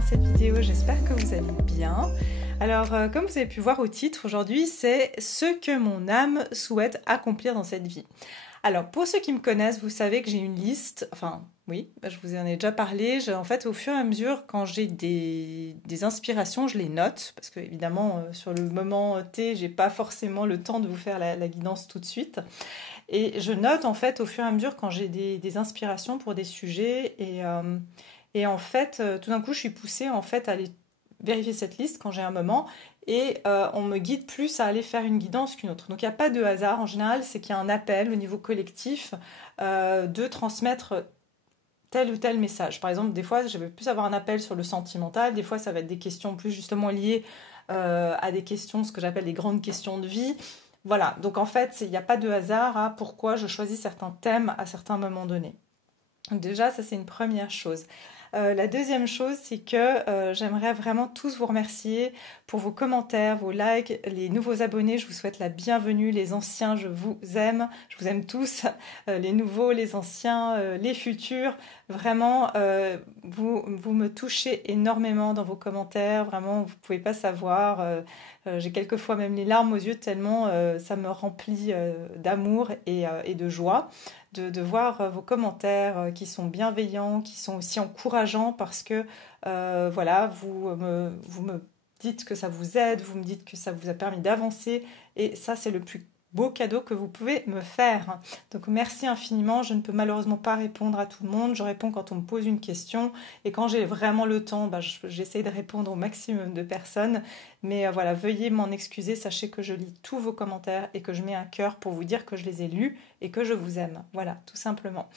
dans cette vidéo, j'espère que vous allez bien. Alors, comme vous avez pu voir au titre, aujourd'hui, c'est ce que mon âme souhaite accomplir dans cette vie. Alors, pour ceux qui me connaissent, vous savez que j'ai une liste, enfin, oui, je vous en ai déjà parlé. En fait, au fur et à mesure, quand j'ai des inspirations, je les note, parce que évidemment, sur le moment T, j'ai pas forcément le temps de vous faire la guidance tout de suite. Et je note, en fait, au fur et à mesure, quand j'ai des inspirations pour des sujets, et en fait, tout d'un coup, je suis poussée en fait à aller vérifier cette liste quand j'ai un moment et on me guide plus à aller faire une guidance qu'une autre. Donc il n'y a pas de hasard. En général, c'est qu'il y a un appel au niveau collectif de transmettre tel ou tel message. Par exemple, des fois, je vais plus avoir un appel sur le sentimental. Des fois, ça va être des questions plus justement liées à des questions, ce que j'appelle les grandes questions de vie. Voilà. Donc en fait, il n'y a pas de hasard à pourquoi je choisis certains thèmes à certains moments donnés. Donc déjà, ça c'est une première chose. La deuxième chose, c'est que j'aimerais vraiment tous vous remercier pour vos commentaires, vos likes, les nouveaux abonnés, je vous souhaite la bienvenue, les anciens, je vous aime tous, les nouveaux, les anciens, les futurs, vraiment, vous me touchez énormément dans vos commentaires, vraiment, vous ne pouvez pas savoir, j'ai quelquefois même les larmes aux yeux tellement ça me remplit d'amour et de joie. De voir vos commentaires qui sont bienveillants, qui sont aussi encourageants parce que voilà, vous me dites que ça vous aide, vous me dites que ça vous a permis d'avancer et ça c'est le plus beau cadeau que vous pouvez me faire. Donc merci infiniment, je ne peux malheureusement pas répondre à tout le monde, je réponds quand on me pose une question et quand j'ai vraiment le temps, j'essaie de répondre au maximum de personnes, mais voilà, veuillez m'en excuser, sachez que je lis tous vos commentaires et que je mets un cœur pour vous dire que je les ai lus et que je vous aime, voilà, tout simplement.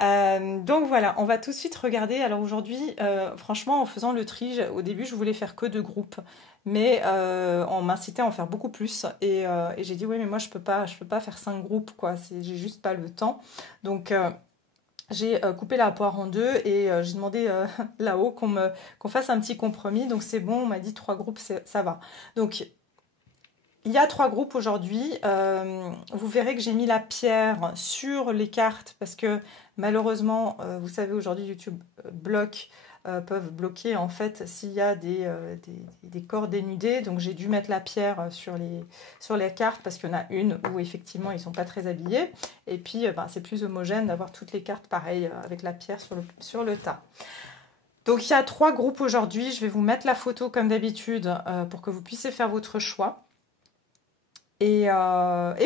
Donc voilà, on va tout de suite regarder. Alors aujourd'hui, franchement, en faisant le tri, au début, je voulais faire que 2 groupes, mais on m'incitait à en faire beaucoup plus. Et j'ai dit oui, mais moi je peux pas faire 5 groupes, quoi. J'ai juste pas le temps. Donc j'ai coupé la poire en 2 et j'ai demandé là-haut qu'on fasse un petit compromis. Donc c'est bon, on m'a dit 3 groupes, ça va. Donc il y a 3 groupes aujourd'hui. Vous verrez que j'ai mis la pierre sur les cartes parce que malheureusement, vous savez, aujourd'hui, YouTube peuvent bloquer en fait s'il y a des corps dénudés. Donc j'ai dû mettre la pierre sur les cartes parce qu'il y en a une où effectivement ils ne sont pas très habillés. Et puis c'est plus homogène d'avoir toutes les cartes pareilles avec la pierre sur le tas. Donc il y a 3 groupes aujourd'hui. Je vais vous mettre la photo comme d'habitude pour que vous puissiez faire votre choix. Et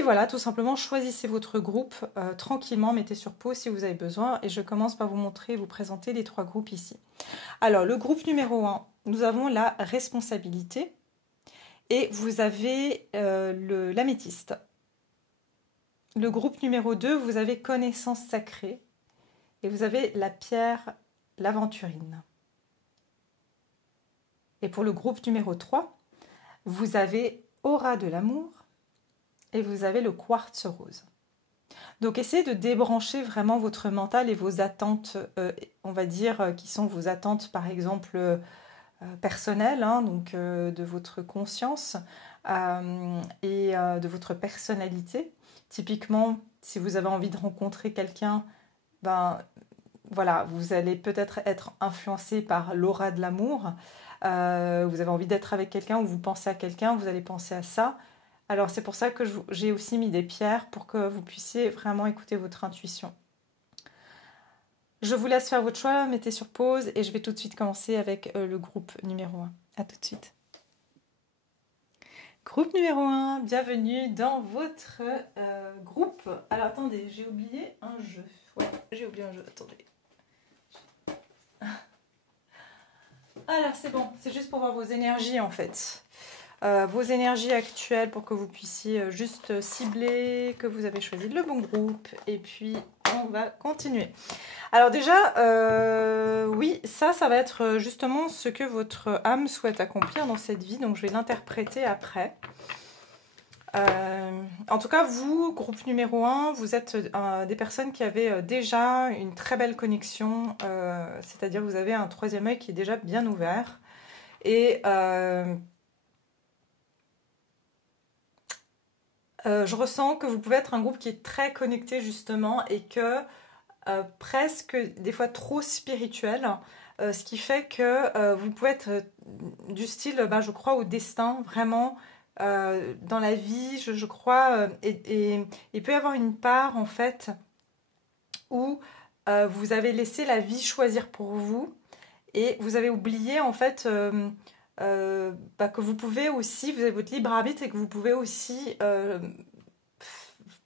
voilà, tout simplement, choisissez votre groupe tranquillement, mettez sur pause si vous avez besoin. Et je commence par vous montrer, vous présenter les 3 groupes ici. Alors, le groupe numéro 1, nous avons la responsabilité. Et vous avez l'améthyste. Le groupe numéro 2, vous avez connaissance sacrée. Et vous avez la pierre, l'aventurine. Et pour le groupe numéro 3, vous avez aura de l'amour. Et vous avez le quartz rose. Donc essayez de débrancher vraiment votre mental et vos attentes, on va dire, qui sont vos attentes par exemple personnelles, hein, donc de votre conscience et de votre personnalité. Typiquement, si vous avez envie de rencontrer quelqu'un, voilà, vous allez peut-être être influencé par l'aura de l'amour. Vous avez envie d'être avec quelqu'un ou vous pensez à quelqu'un, vous allez penser à ça. Alors c'est pour ça que j'ai aussi mis des pierres pour que vous puissiez vraiment écouter votre intuition. Je vous laisse faire votre choix, mettez sur pause et je vais tout de suite commencer avec le groupe numéro 1. A tout de suite. Groupe numéro 1, bienvenue dans votre groupe. Alors attendez, j'ai oublié un jeu. Ouais, j'ai oublié un jeu, attendez. Alors c'est bon, c'est juste pour voir vos énergies en fait. Vos énergies actuelles pour que vous puissiez juste cibler que vous avez choisi le bon groupe et puis on va continuer. Alors déjà, oui, ça va être justement ce que votre âme souhaite accomplir dans cette vie, donc je vais l'interpréter après. En tout cas, vous, groupe numéro 1, vous êtes des personnes qui avaient déjà une très belle connexion, c'est-à-dire vous avez un 3e œil qui est déjà bien ouvert et je ressens que vous pouvez être un groupe qui est très connecté justement et que presque des fois trop spirituel ce qui fait que vous pouvez être du style, je crois au destin, vraiment, dans la vie, je crois, et il peut y avoir une part, en fait, où vous avez laissé la vie choisir pour vous, et vous avez oublié, en fait, que vous pouvez aussi, vous avez votre libre arbitre, et que vous pouvez aussi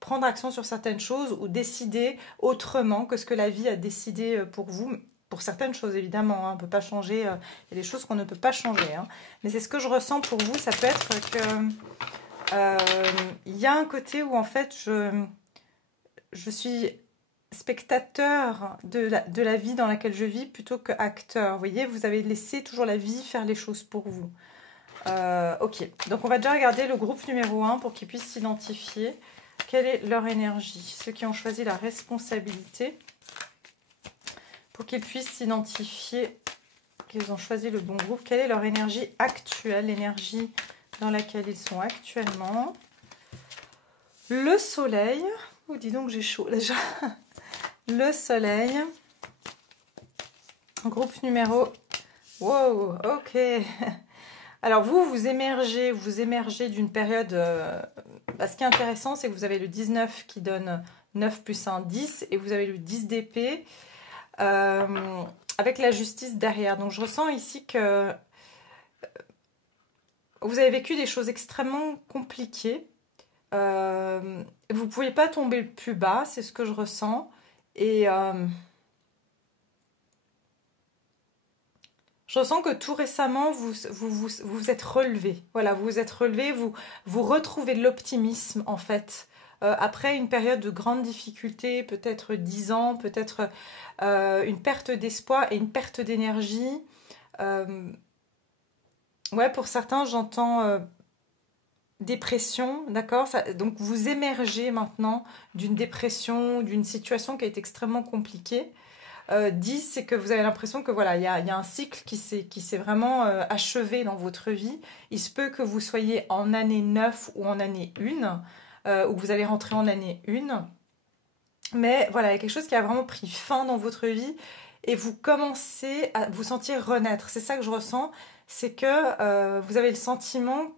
prendre action sur certaines choses, ou décider autrement que ce que la vie a décidé pour vous. Pour certaines choses, évidemment, hein, on ne peut pas changer, il y a des choses qu'on ne peut pas changer. Hein. Mais c'est ce que je ressens pour vous, ça peut être que il y a un côté où en fait je suis spectateur de la vie dans laquelle je vis plutôt que acteur. Vous voyez, vous avez laissé toujours la vie faire les choses pour vous. Ok, donc on va déjà regarder le groupe numéro 1 pour qu'ils puissent s'identifier. Quelle est leur énergie? Ceux qui ont choisi la responsabilité, pour qu'ils puissent s'identifier, qu'ils ont choisi le bon groupe. Quelle est leur énergie actuelle, l'énergie dans laquelle ils sont actuellement? Le soleil. Oh, dis donc, j'ai chaud déjà. Le soleil. Groupe numéro... Wow, ok. Alors, vous émergez d'une période... ce qui est intéressant, c'est que vous avez le 19 qui donne 9 plus 1, 10. Et vous avez le 10 d'épée. Avec la justice derrière. Donc je ressens ici que vous avez vécu des choses extrêmement compliquées. Vous ne pouvez pas tomber le plus bas, c'est ce que je ressens. Et je ressens que tout récemment, vous êtes relevé. Voilà, vous vous êtes relevé, vous retrouvez de l'optimisme en fait. Après une période de grande difficulté, peut-être 10 ans, peut-être une perte d'espoir et une perte d'énergie. Ouais, pour certains, j'entends dépression, d'accord? Donc vous émergez maintenant d'une dépression, d'une situation qui a été extrêmement compliquée. 10, c'est que vous avez l'impression que voilà, il y a un cycle qui s'est vraiment achevé dans votre vie. Il se peut que vous soyez en année 9 ou en année 1, ou que vous allez rentrer en année 1. Mais voilà, il y a quelque chose qui a vraiment pris fin dans votre vie et vous commencez à vous sentir renaître. C'est ça que je ressens, c'est que vous avez le sentiment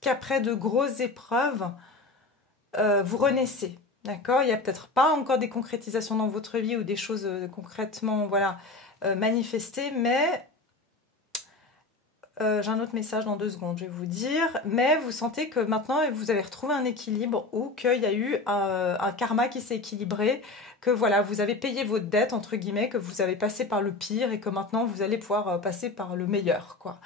qu'après de grosses épreuves, vous renaissez. D'accord? Il n'y a peut-être pas encore des concrétisations dans votre vie ou des choses concrètement manifestées, mais j'ai un autre message dans 2 secondes, je vais vous dire. Mais vous sentez que maintenant, vous avez retrouvé un équilibre ou qu'il y a eu un karma qui s'est équilibré, que voilà, vous avez payé votre dette, entre guillemets, que vous avez passé par le pire et que maintenant, vous allez pouvoir passer par le meilleur, quoi.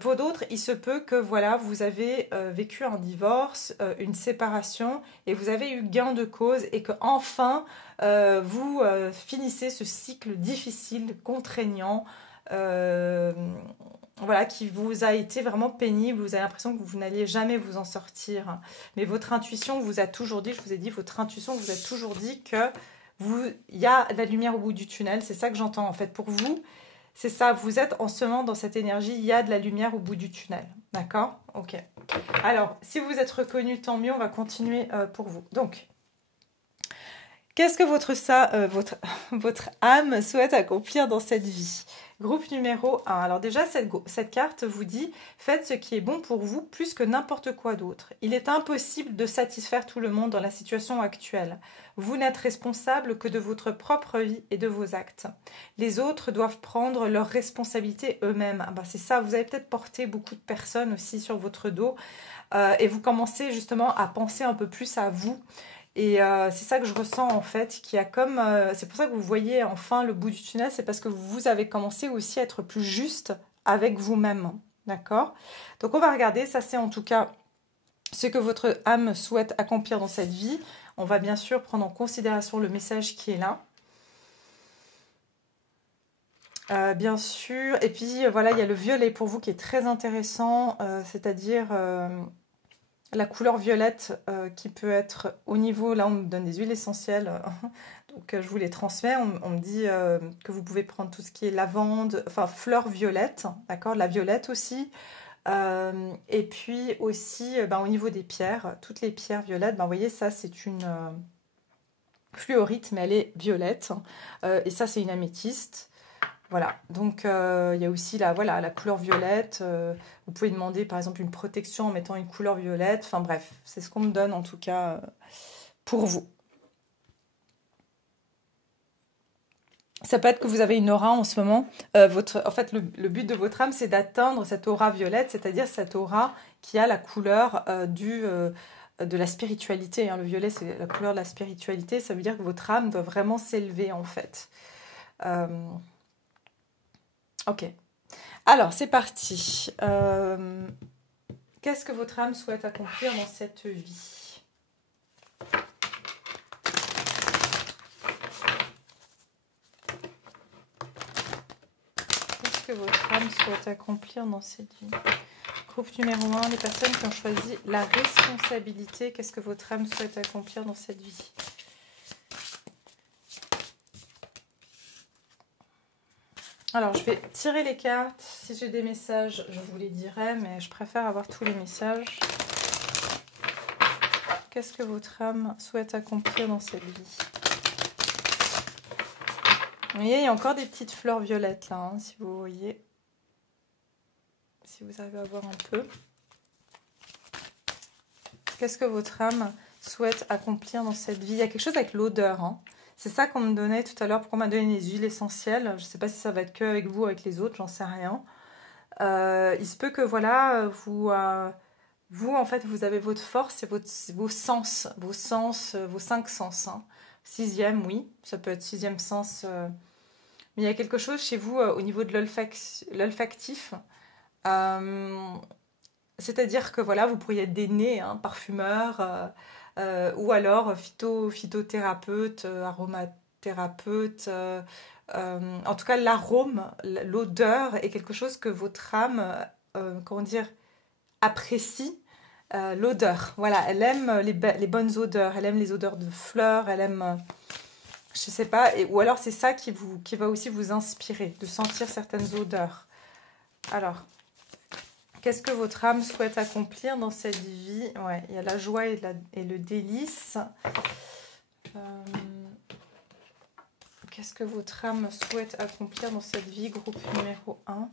Pour d'autres, il se peut que voilà, vous avez vécu un divorce, une séparation et vous avez eu gain de cause et que enfin vous finissez ce cycle difficile, contraignant, voilà, qui vous a été vraiment pénible. Vous avez l'impression que vous n'alliez jamais vous en sortir. Mais votre intuition vous a toujours dit, je vous ai dit, votre intuition vous a toujours dit que il y a de la lumière au bout du tunnel. C'est ça que j'entends en fait pour vous. C'est ça, vous êtes en ce moment dans cette énergie, il y a de la lumière au bout du tunnel. D'accord? Ok. Alors, si vous êtes reconnu, tant mieux, on va continuer pour vous. Donc, qu'est-ce que votre âme souhaite accomplir dans cette vie? Groupe numéro 1. Alors déjà, cette carte vous dit « Faites ce qui est bon pour vous plus que n'importe quoi d'autre. Il est impossible de satisfaire tout le monde dans la situation actuelle. Vous n'êtes responsable que de votre propre vie et de vos actes. Les autres doivent prendre leurs responsabilités eux-mêmes. » C'est ça, vous avez peut-être porté beaucoup de personnes aussi sur votre dos et vous commencez justement à penser un peu plus à vous. Et c'est ça que je ressens en fait, qu'il y a comme... c'est pour ça que vous voyez enfin le bout du tunnel, c'est parce que vous avez commencé aussi à être plus juste avec vous-même. D'accord? Donc on va regarder, ça c'est en tout cas ce que votre âme souhaite accomplir dans cette vie. On va bien sûr prendre en considération le message qui est là. Bien sûr, et puis voilà, il y a le violet pour vous qui est très intéressant, c'est-à-dire... la couleur violette qui peut être au niveau, là on me donne des huiles essentielles, donc je vous les transmets, on me dit que vous pouvez prendre tout ce qui est lavande, enfin fleur violette, d'accord, la violette aussi, et puis aussi au niveau des pierres, toutes les pierres violettes, vous voyez ça c'est une fluorite mais elle est violette, et ça c'est une améthyste. Voilà, donc il y a aussi voilà, la couleur violette. Vous pouvez demander par exemple une protection en mettant une couleur violette. Enfin bref, c'est ce qu'on me donne en tout cas pour vous. Ça peut être que vous avez une aura en ce moment. En fait, le but de votre âme, c'est d'atteindre cette aura violette, c'est-à-dire cette aura qui a la couleur de la spiritualité. Hein. Le violet, c'est la couleur de la spiritualité. Ça veut dire que votre âme doit vraiment s'élever, en fait. Ok. Alors, c'est parti. Qu'est-ce que votre âme souhaite accomplir dans cette vie? Qu'est-ce que votre âme souhaite accomplir dans cette vie? Groupe numéro 1, les personnes qui ont choisi la responsabilité. Qu'est-ce que votre âme souhaite accomplir dans cette vie? Alors, je vais tirer les cartes. Si j'ai des messages, je vous les dirai, mais je préfère avoir tous les messages. Qu'est-ce que votre âme souhaite accomplir dans cette vie? Vous voyez, il y a encore des petites fleurs violettes là, hein, si vous voyez. Si vous arrivez à voir un peu. Qu'est-ce que votre âme souhaite accomplir dans cette vie? Il y a quelque chose avec l'odeur, hein. C'est ça qu'on me donnait tout à l'heure, pourquoi on m'a donné les huiles essentielles. Je ne sais pas si ça va être que avec vous ou avec les autres, j'en sais rien. Il se peut que voilà, vous en fait, vous avez votre force et vos sens, vos cinq sens. Hein. Sixième, oui, ça peut être sixième sens. Mais il y a quelque chose chez vous au niveau de l'olfactif. C'est-à-dire que voilà, vous pourriez être des nez, hein, parfumeur, ou alors phytothérapeute, aromathérapeute. En tout cas, l'arôme, l'odeur est quelque chose que votre âme, comment dire, apprécie. L'odeur, voilà, elle aime les bonnes odeurs, elle aime les odeurs de fleurs, elle aime, je sais pas, ou alors c'est ça qui va aussi vous inspirer, de sentir certaines odeurs. Alors, qu'est-ce que votre âme souhaite accomplir dans cette vie? Ouais, il y a la joie et le délice. Qu'est-ce que votre âme souhaite accomplir dans cette vie? Groupe numéro 1.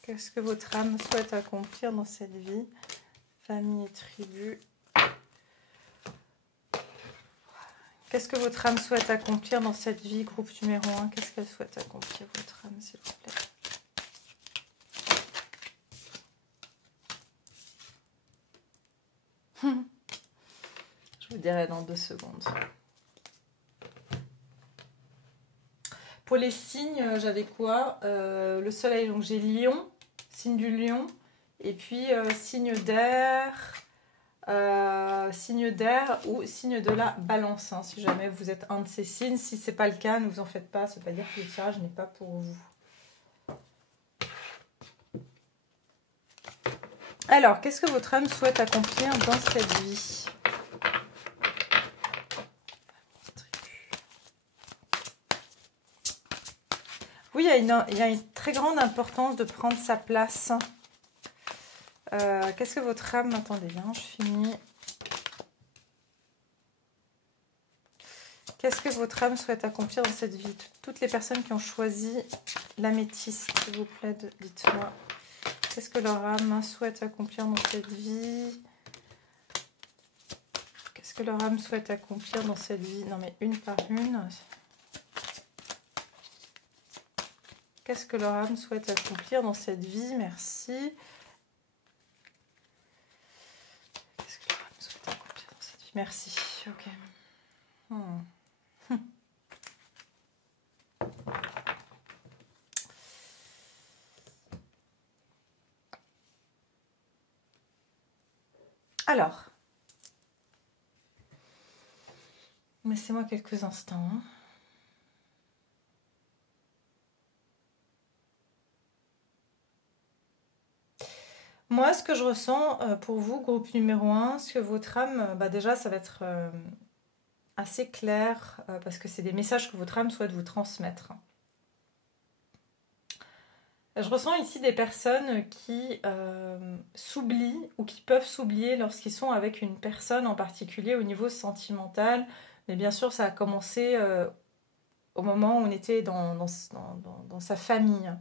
Qu'est-ce que votre âme souhaite accomplir dans cette vie? Famille et tribu. Qu'est-ce que votre âme souhaite accomplir dans cette vie? Groupe numéro 1. Qu'est-ce qu'elle souhaite accomplir, votre âme, s'il vous plaît? Je vous dirai dans 2 secondes. Pour les signes, j'avais quoi? Le soleil, donc j'ai Lion, signe du lion. Et puis signe d'air ou signe de la balance. Hein, si jamais vous êtes un de ces signes. Si ce n'est pas le cas, ne vous en faites pas. Ça ne veut pas dire que le tirage n'est pas pour vous. Alors, qu'est-ce que votre âme souhaite accomplir dans cette vie? Oui, il y a une très grande importance de prendre sa place. Qu'est-ce que votre âme... Attendez bien, je finis. Qu'est-ce que votre âme souhaite accomplir dans cette vie? Toutes les personnes qui ont choisi l'améthyste, s'il vous plaît, dites-moi. Qu'est-ce que leur âme souhaite accomplir dans cette vie? Qu'est-ce que leur âme souhaite accomplir dans cette vie? Non mais une par une. Qu'est-ce que leur âme souhaite accomplir dans cette vie? Merci. Qu'est-ce que leur âme souhaite accomplir dans cette vie? Merci. Ok. Alors, laissez-moi quelques instants. Hein. Moi, ce que je ressens pour vous, groupe numéro 1, c'est que votre âme, déjà, ça va être assez clair, parce que c'est des messages que votre âme souhaite vous transmettre. Je ressens ici des personnes qui s'oublient ou qui peuvent s'oublier lorsqu'ils sont avec une personne en particulier au niveau sentimental. Mais bien sûr, ça a commencé au moment où on était dans sa famille.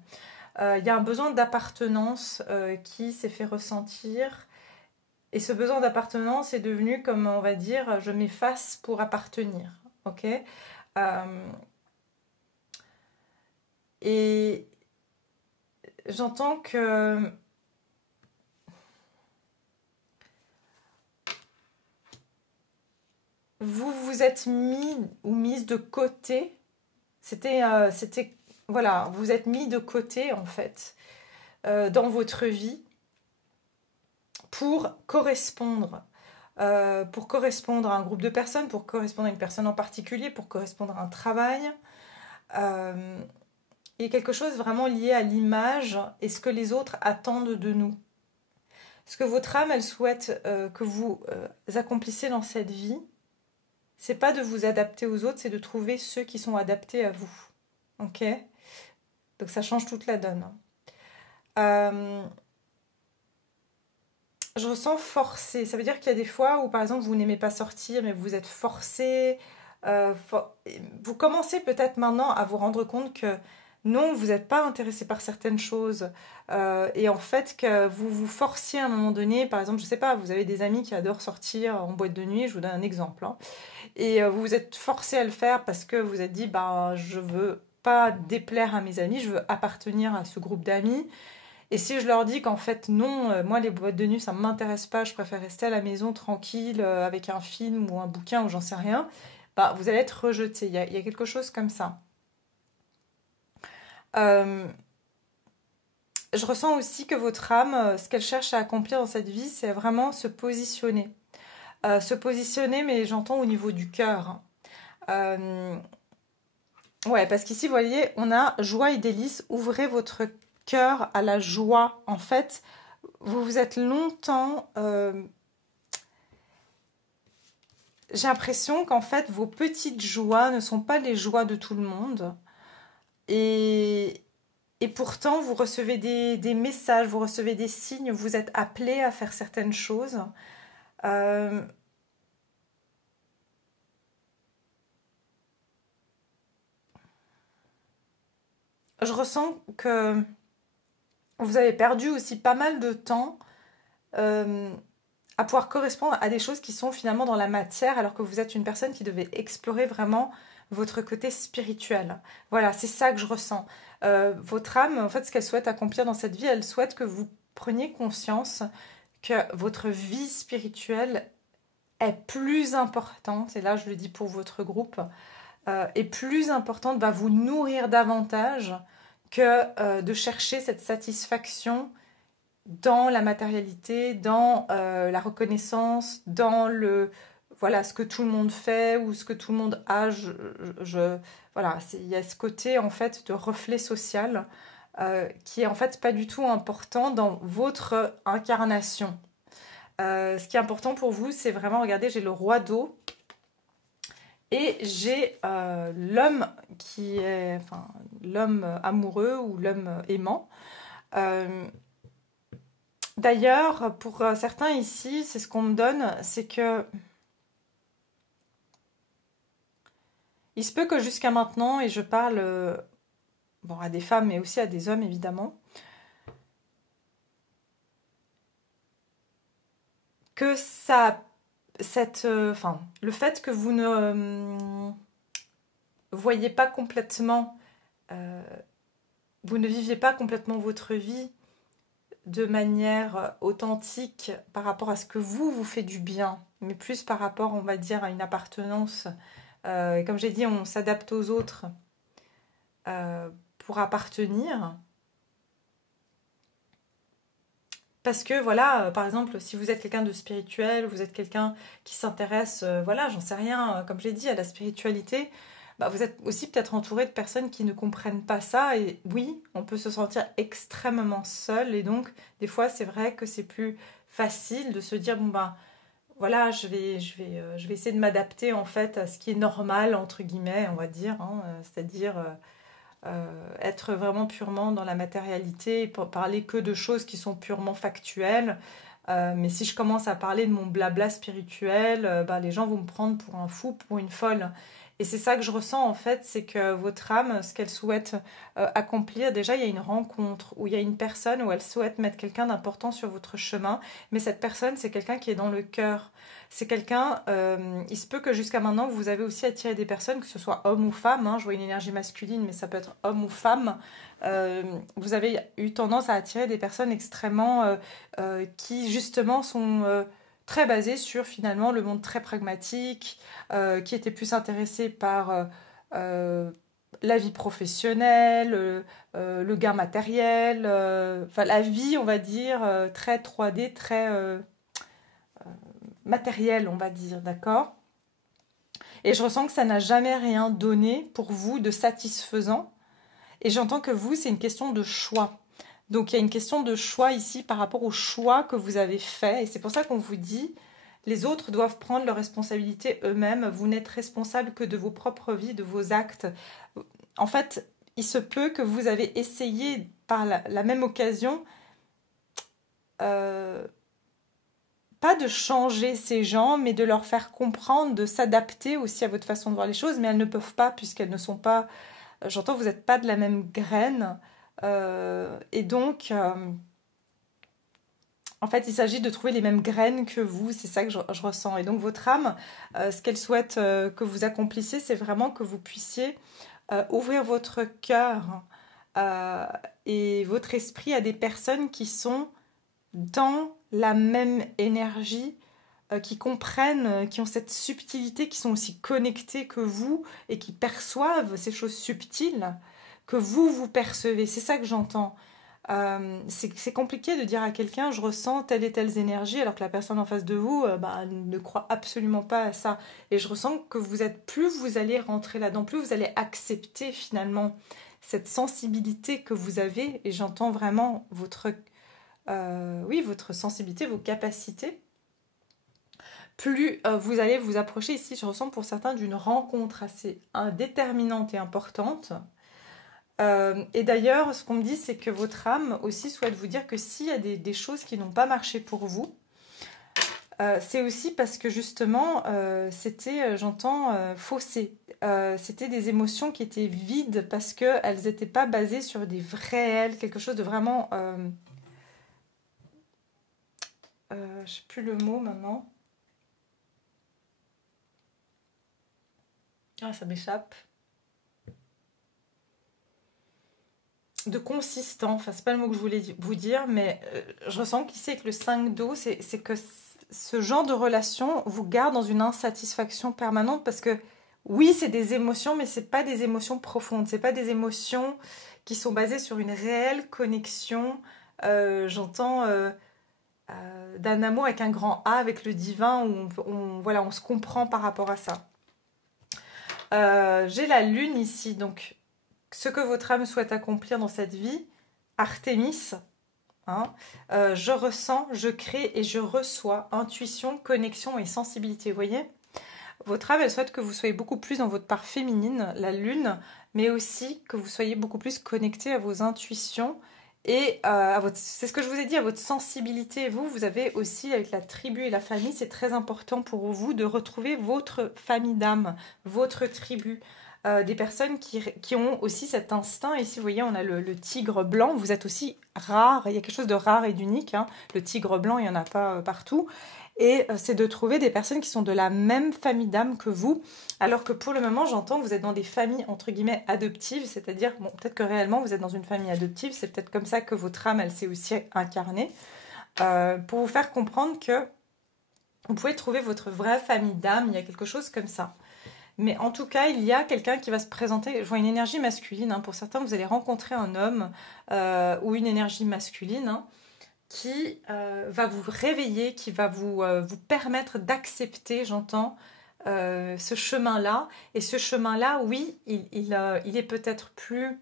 Il y a un besoin d'appartenance qui s'est fait ressentir. Et ce besoin d'appartenance est devenu, comme on va dire, je m'efface pour appartenir. Ok. Et j'entends que vous vous êtes mis ou mise de côté. Voilà, vous êtes mis de côté en fait dans votre vie pour correspondre. Pour correspondre à un groupe de personnes, pour correspondre à une personne en particulier, pour correspondre à un travail. Et quelque chose vraiment lié à l'image et ce que les autres attendent de nous. Ce que votre âme, elle souhaite que vous accomplissiez dans cette vie, c'est pas de vous adapter aux autres, c'est de trouver ceux qui sont adaptés à vous. Ok? Donc ça change toute la donne. Je ressens forcé. Ça veut dire qu'il y a des fois où, par exemple, vous n'aimez pas sortir, mais vous êtes forcé. Vous commencez peut-être maintenant à vous rendre compte que non, vous n'êtes pas intéressé par certaines choses. Et en fait, que vous vous forciez à un moment donné. Par exemple, je ne sais pas, vous avez des amis qui adorent sortir en boîte de nuit. Je vous donne un exemple. Hein, et vous vous êtes forcé à le faire parce que vous vous êtes dit, bah, je veux pas déplaire à mes amis, je veux appartenir à ce groupe d'amis. Et si je leur dis qu'en fait non, moi les boîtes de nuit ça ne m'intéresse pas, je préfère rester à la maison tranquille avec un film ou un bouquin ou j'en sais rien, bah vous allez être rejeté. Il y a quelque chose comme ça. Je ressens aussi que votre âme, ce qu'elle cherche à accomplir dans cette vie, c'est vraiment se positionner. Se positionner, mais j'entends au niveau du cœur. Ouais, parce qu'ici, vous voyez, on a joie et délices. Ouvrez votre cœur à la joie. En fait, vous vous êtes longtemps... j'ai l'impression qu'en fait, vos petites joies ne sont pas les joies de tout le monde. Et pourtant, vous recevez des messages, vous recevez des signes, vous êtes appelé à faire certaines choses. Je ressens que vous avez perdu aussi pas mal de temps à pouvoir correspondre à des choses qui sont finalement dans la matière, alors que vous êtes une personne qui devait explorer vraiment votre côté spirituel. Voilà, c'est ça que je ressens. Votre âme, en fait, ce qu'elle souhaite accomplir dans cette vie, elle souhaite que vous preniez conscience que votre vie spirituelle est plus importante, et là je le dis pour votre groupe, est plus importante, va vous nourrir davantage que de chercher cette satisfaction dans la matérialité, dans la reconnaissance, dans voilà, ce que tout le monde fait ou ce que tout le monde a. Voilà, il y a ce côté en fait de reflet social qui est en fait pas du tout important dans votre incarnation. Ce qui est important pour vous, c'est vraiment, regardez, j'ai le roi d'eau et j'ai l'homme qui est, enfin, l'homme amoureux ou l'homme aimant. D'ailleurs, pour certains ici, c'est ce qu'on me donne, c'est que il se peut que jusqu'à maintenant, et je parle bon, à des femmes mais aussi à des hommes évidemment, que ça, enfin, le fait que vous ne voyez pas complètement, vous ne viviez pas complètement votre vie de manière authentique par rapport à ce que vous fait du bien, mais plus par rapport, on va dire, à une appartenance. Et comme j'ai dit, on s'adapte aux autres pour appartenir. Parce que, voilà, par exemple, si vous êtes quelqu'un de spirituel, vous êtes quelqu'un qui s'intéresse, voilà, j'en sais rien, comme j'ai dit, à la spiritualité, bah, vous êtes aussi peut-être entouré de personnes qui ne comprennent pas ça. Et oui, on peut se sentir extrêmement seul. Et donc, des fois, c'est vrai que c'est plus facile de se dire, bon, ben, voilà, je vais essayer de m'adapter, en fait, à ce qui est normal, entre guillemets, on va dire. Hein, c'est-à-dire être vraiment purement dans la matérialité, pour parler que de choses qui sont purement factuelles. Mais si je commence à parler de mon blabla spirituel, les gens vont me prendre pour un fou, pour une folle. Et c'est ça que je ressens en fait, c'est que votre âme, ce qu'elle souhaite accomplir, déjà il y a une rencontre où il y a une personne où elle souhaite mettre quelqu'un d'important sur votre chemin, mais cette personne c'est quelqu'un qui est dans le cœur. C'est quelqu'un, il se peut que jusqu'à maintenant vous avez aussi attiré des personnes, que ce soit homme ou femme, hein, je vois une énergie masculine mais ça peut être homme ou femme, vous avez eu tendance à attirer des personnes extrêmement qui justement sont très basées sur finalement le monde très pragmatique, qui étaient plus intéressés par la vie professionnelle, le gain matériel, enfin la vie on va dire très 3D, très matérielle on va dire, d'accord? Et je ressens que ça n'a jamais rien donné pour vous de satisfaisant. Et j'entends que vous, c'est une question de choix. Donc il y a une question de choix ici par rapport au choix que vous avez fait. Et c'est pour ça qu'on vous dit, les autres doivent prendre leurs responsabilités eux-mêmes. Vous n'êtes responsable que de vos propres vies, de vos actes. En fait, il se peut que vous avez essayé par la même occasion, pas de changer ces gens, mais de leur faire comprendre, de s'adapter aussi à votre façon de voir les choses. Mais elles ne peuvent pas puisqu'elles ne sont pas... J'entends que vous n'êtes pas de la même graine. Et donc, en fait, il s'agit de trouver les mêmes graines que vous. C'est ça que je ressens. Et donc, votre âme, ce qu'elle souhaite que vous accomplissiez, c'est vraiment que vous puissiez ouvrir votre cœur euh, et votre esprit à des personnes qui sont dans la même énergie, qui comprennent, qui ont cette subtilité, qui sont aussi connectés que vous et qui perçoivent ces choses subtiles que vous percevez. C'est ça que j'entends. C'est compliqué de dire à quelqu'un je ressens telle et telle énergie alors que la personne en face de vous ne croit absolument pas à ça. Et je ressens que vous êtes, plus vous allez rentrer là-dedans, plus vous allez accepter finalement cette sensibilité que vous avez. Et j'entends vraiment votre, oui, votre sensibilité, vos capacités. Plus vous allez vous approcher ici, je ressens pour certains d'une rencontre assez déterminante et importante. Et d'ailleurs, ce qu'on me dit, c'est que votre âme aussi souhaite vous dire que s'il y a des choses qui n'ont pas marché pour vous, c'est aussi parce que justement, c'était, j'entends, faussé. C'était des émotions qui étaient vides parce qu'elles n'étaient pas basées sur des réels, quelque chose de vraiment... je ne sais plus le mot maintenant. Ah, ça m'échappe. De consistant, enfin c'est pas le mot que je voulais vous dire, mais je ressens qu'ici avec le 5 d'eau, c'est que ce genre de relation vous garde dans une insatisfaction permanente parce que oui, c'est des émotions, mais c'est pas des émotions profondes, c'est pas des émotions qui sont basées sur une réelle connexion, j'entends d'un amour avec un grand A, avec le divin, où voilà, on se comprend par rapport à ça. J'ai la lune ici, donc ce que votre âme souhaite accomplir dans cette vie, Artémis, hein, je ressens, je crée et je reçois intuition, connexion et sensibilité. Vous voyez, votre âme, elle souhaite que vous soyez beaucoup plus dans votre part féminine, la lune, mais aussi que vous soyez beaucoup plus connecté à vos intuitions et à votre, c'est ce que je vous ai dit, à votre sensibilité. Vous avez aussi, avec la tribu et la famille, c'est très important pour vous de retrouver votre famille d'âme, votre tribu. Des personnes qui ont aussi cet instinct. Ici, vous voyez, on a le tigre blanc. Vous êtes aussi rare. Il y a quelque chose de rare et d'unique. Hein. Le tigre blanc, il n'y en a pas partout. Et c'est de trouver des personnes qui sont de la même famille d'âme que vous. Alors que pour le moment, j'entends que vous êtes dans des familles, entre guillemets, adoptives. C'est-à-dire, bon, peut-être que réellement, vous êtes dans une famille adoptive. C'est peut-être comme ça que votre âme, elle s'est aussi incarnée. Pour vous faire comprendre que vous pouvez trouver votre vraie famille d'âme. Il y a quelque chose comme ça. Mais en tout cas, il y a quelqu'un qui va se présenter. Je vois une énergie masculine. Hein. Pour certains, vous allez rencontrer un homme ou une énergie masculine qui va vous réveiller, qui va vous permettre d'accepter, j'entends, ce chemin-là. Et ce chemin-là, oui, il est peut-être plus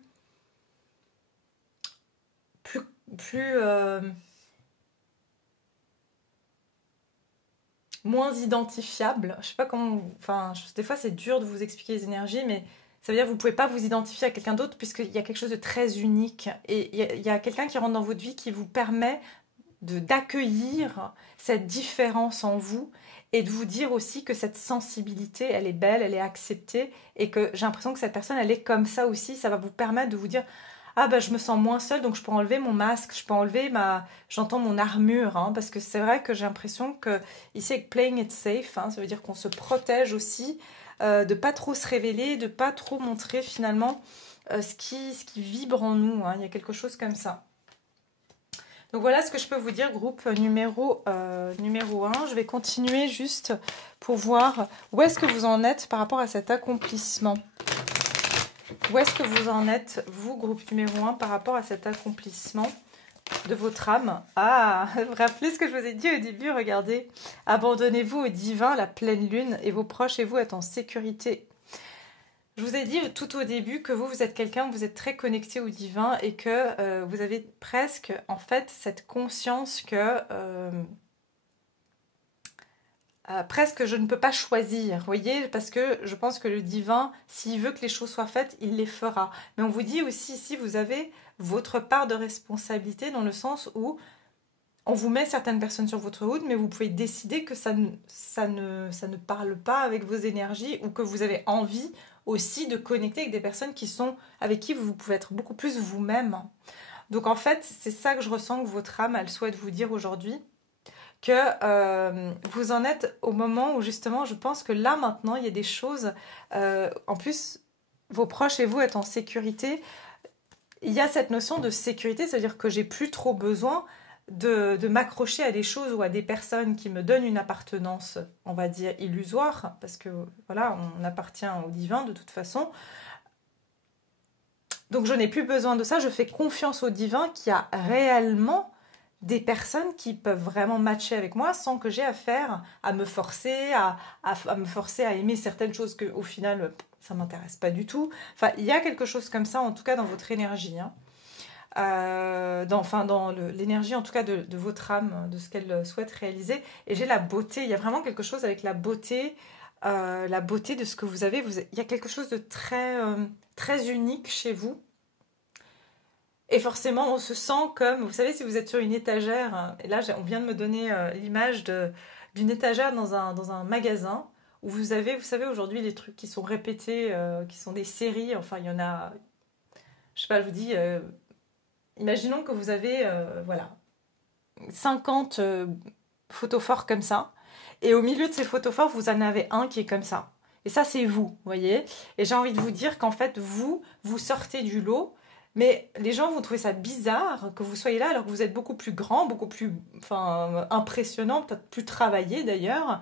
moins identifiable. Je sais pas comment... Enfin, des fois, c'est dur de vous expliquer les énergies, mais Ça veut dire que vous ne pouvez pas vous identifier à quelqu'un d'autre puisqu'il y a quelque chose de très unique. Et il y a quelqu'un qui rentre dans votre vie qui vous permet d'accueillir cette différence en vous et de vous dire aussi que cette sensibilité, elle est belle, elle est acceptée et que j'ai l'impression que cette personne, elle est comme ça aussi. Ça va vous permettre de vous dire « Ah, je me sens moins seule, donc je peux enlever mon masque, je peux enlever j'entends mon armure. Hein, parce que c'est vrai que j'ai l'impression que, ici, avec playing it safe, hein, ça veut dire qu'on se protège aussi, de pas trop se révéler, de pas trop montrer finalement ce qui vibre en nous. Hein, il y a quelque chose comme ça. Donc voilà ce que je peux vous dire, groupe numéro 1. Je vais continuer juste pour voir où est-ce que vous en êtes par rapport à cet accomplissement. Où est-ce que vous en êtes, vous, groupe numéro 1, par rapport à cet accomplissement de votre âme? Ah, rappelez ce que je vous ai dit au début, regardez. Abandonnez-vous au divin, la pleine lune, et vos proches et vous êtes en sécurité. Je vous ai dit tout au début que vous êtes quelqu'un, vous êtes très connecté au divin et que vous avez presque, en fait, cette conscience que presque je ne peux pas choisir, vous voyez, parce que je pense que le divin, s'il veut que les choses soient faites, il les fera. Mais on vous dit aussi ici, vous avez votre part de responsabilité dans le sens où on vous met certaines personnes sur votre route, mais vous pouvez décider que ça ne parle pas avec vos énergies ou que vous avez envie aussi de connecter avec des personnes avec qui vous pouvez être beaucoup plus vous-même. Donc en fait, c'est ça que je ressens que votre âme, elle souhaite vous dire aujourd'hui, que vous en êtes au moment où justement, je pense que là maintenant, il y a des choses, en plus, vos proches et vous êtes en sécurité. Il y a cette notion de sécurité, c'est-à-dire que j'ai plus trop besoin de m'accrocher à des choses ou à des personnes qui me donnent une appartenance, on va dire, illusoire, parce que voilà, on appartient au divin de toute façon. Donc je n'ai plus besoin de ça, je fais confiance au divin qui a réellement des personnes qui peuvent vraiment matcher avec moi sans que j'ai affaire à me forcer, à me forcer à aimer certaines choses que au final, ça ne m'intéresse pas du tout. Enfin, il y a quelque chose comme ça, en tout cas dans votre énergie, hein. Dans l'énergie en tout cas de votre âme, de ce qu'elle souhaite réaliser. Et j'ai la beauté, il y a vraiment quelque chose avec la beauté de ce que vous avez. Il y a quelque chose de très, très unique chez vous. Et forcément, on se sent comme, vous savez, si vous êtes sur une étagère, et là on vient de me donner l'image d'une étagère dans un magasin, où vous savez aujourd'hui les trucs qui sont répétés, qui sont des séries, enfin il y en a, je sais pas, je vous dis... imaginons que vous avez 50 photophores comme ça, et au milieu de ces photophores, vous en avez un qui est comme ça. Et ça, c'est vous voyez. Et j'ai envie de vous dire qu'en fait, vous sortez du lot, mais les gens vont trouver ça bizarre que vous soyez là alors que vous êtes beaucoup plus grand, beaucoup plus impressionnant, peut-être plus travaillé d'ailleurs,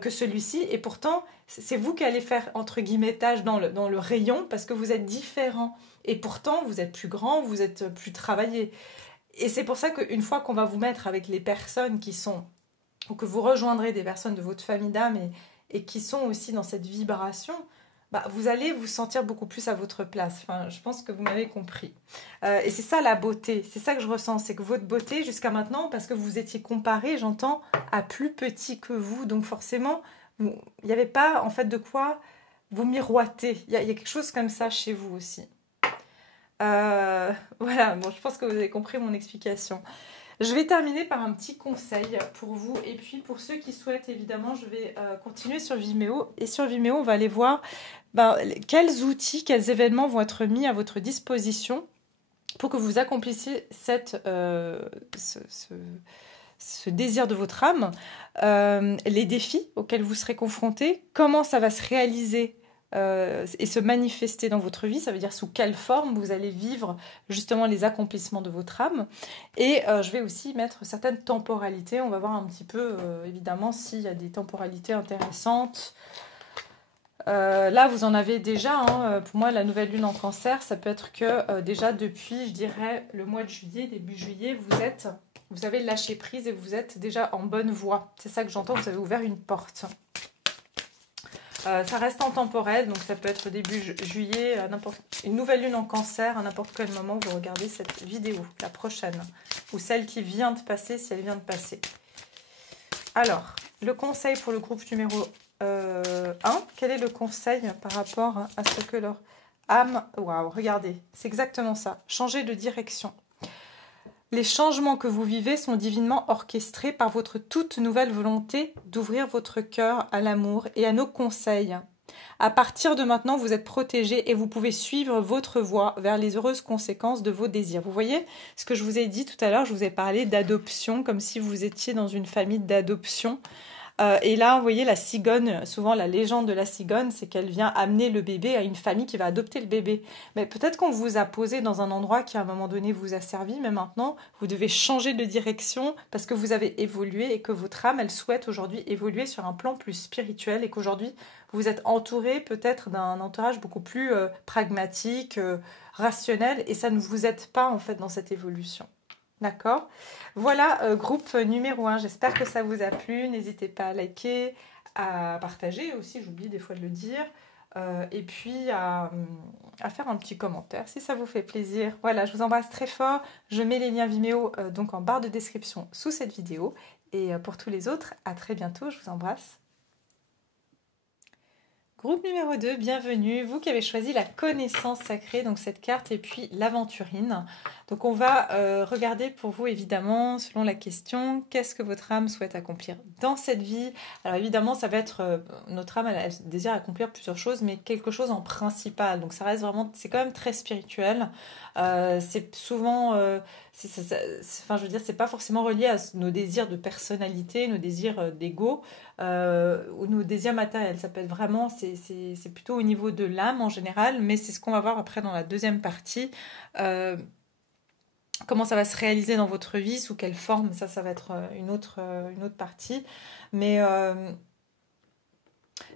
que celui-ci. Et pourtant, c'est vous qui allez faire, entre guillemets, tâche dans le rayon parce que vous êtes différent. Et pourtant, vous êtes plus grand, vous êtes plus travaillé. Et c'est pour ça qu'une fois qu'on va vous mettre avec les personnes qui sont, ou que vous rejoindrez des personnes de votre famille d'âme et qui sont aussi dans cette vibration, vous allez vous sentir beaucoup plus à votre place. Enfin, je pense que vous m'avez compris. Et c'est ça la beauté, c'est ça que je ressens, c'est que votre beauté jusqu'à maintenant, parce que vous étiez comparé, j'entends, à plus petit que vous, donc forcément, il n'y avait pas en fait de quoi vous miroiter. Il y a quelque chose comme ça chez vous aussi. Voilà, bon, je pense que vous avez compris mon explication. Je vais terminer par un petit conseil pour vous et puis pour ceux qui souhaitent, évidemment, je vais continuer sur Vimeo. Et sur Vimeo, on va aller voir quels outils, quels événements vont être mis à votre disposition pour que vous accomplissiez ce désir de votre âme, les défis auxquels vous serez confrontés, comment ça va se réaliser et se manifester dans votre vie, ça veut dire sous quelle forme vous allez vivre justement les accomplissements de votre âme. Et je vais aussi mettre certaines temporalités, on va voir un petit peu évidemment s'il y a des temporalités intéressantes. Là vous en avez déjà, hein. Pour moi la nouvelle lune en cancer, ça peut être que déjà depuis je dirais le mois de juillet, début juillet, vous avez lâché prise et vous êtes déjà en bonne voie, c'est ça que j'entends, vous avez ouvert une porte. Ça reste en temporel, donc ça peut être début juillet, une nouvelle lune en cancer, à n'importe quel moment où vous regardez cette vidéo, la prochaine, ou celle qui vient de passer, si elle vient de passer. Alors, le conseil pour le groupe numéro 1, quel est le conseil par rapport à ce que leur âme... Waouh, regardez, c'est exactement ça. Changer de direction. Les changements que vous vivez sont divinement orchestrés par votre toute nouvelle volonté d'ouvrir votre cœur à l'amour et à nos conseils. À partir de maintenant, vous êtes protégé et vous pouvez suivre votre voie vers les heureuses conséquences de vos désirs. Vous voyez ce que je vous ai dit tout à l'heure, je vous ai parlé d'adoption, comme si vous étiez dans une famille d'adoption. Et là, vous voyez, la cigogne, souvent la légende de la cigogne, c'est qu'elle vient amener le bébé à une famille qui va adopter le bébé. Mais peut-être qu'on vous a posé dans un endroit qui à un moment donné vous a servi, mais maintenant, vous devez changer de direction parce que vous avez évolué et que votre âme, elle souhaite aujourd'hui évoluer sur un plan plus spirituel et qu'aujourd'hui, vous êtes entouré peut-être d'un entourage beaucoup plus pragmatique, rationnel, et ça ne vous aide pas en fait dans cette évolution. D'accord. Voilà, groupe numéro 1. J'espère que ça vous a plu. N'hésitez pas à liker, à partager aussi, j'oublie des fois de le dire. Et puis à faire un petit commentaire si ça vous fait plaisir. Voilà, je vous embrasse très fort. Je mets les liens Vimeo donc en barre de description sous cette vidéo. Et pour tous les autres, à très bientôt. Je vous embrasse. Groupe numéro 2, bienvenue, vous qui avez choisi la connaissance sacrée, donc cette carte, et puis l'aventurine. Donc on va regarder pour vous évidemment, selon la question, qu'est-ce que votre âme souhaite accomplir dans cette vie. Alors évidemment, ça va être, notre âme, elle désire accomplir plusieurs choses, mais quelque chose en principal. Donc ça reste vraiment, c'est quand même très spirituel. C'est souvent, enfin je veux dire, c'est pas forcément relié à nos désirs de personnalité, nos désirs d'ego. Ou nos désirs matériels. Ça peut être vraiment, c'est plutôt au niveau de l'âme en général, mais c'est ce qu'on va voir après dans la deuxième partie. Comment ça va se réaliser dans votre vie, sous quelle forme, ça va être une autre partie. Mais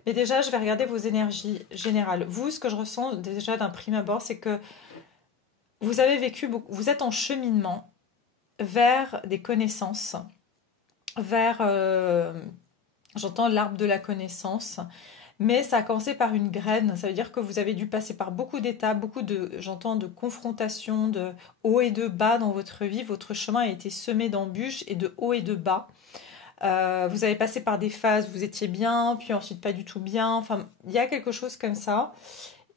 déjà, je vais regarder vos énergies générales. Vous, ce que je ressens déjà d'un prime abord, c'est que vous avez vécu beaucoup, vous êtes en cheminement vers des connaissances, vers... j'entends l'arbre de la connaissance, mais ça a commencé par une graine. Ça veut dire que vous avez dû passer par beaucoup d'étapes, j'entends, de confrontations, de hauts et de bas dans votre vie. Votre chemin a été semé d'embûches et de hauts et de bas. Vous avez passé par des phases où vous étiez bien, puis ensuite pas du tout bien. Enfin, il y a quelque chose comme ça.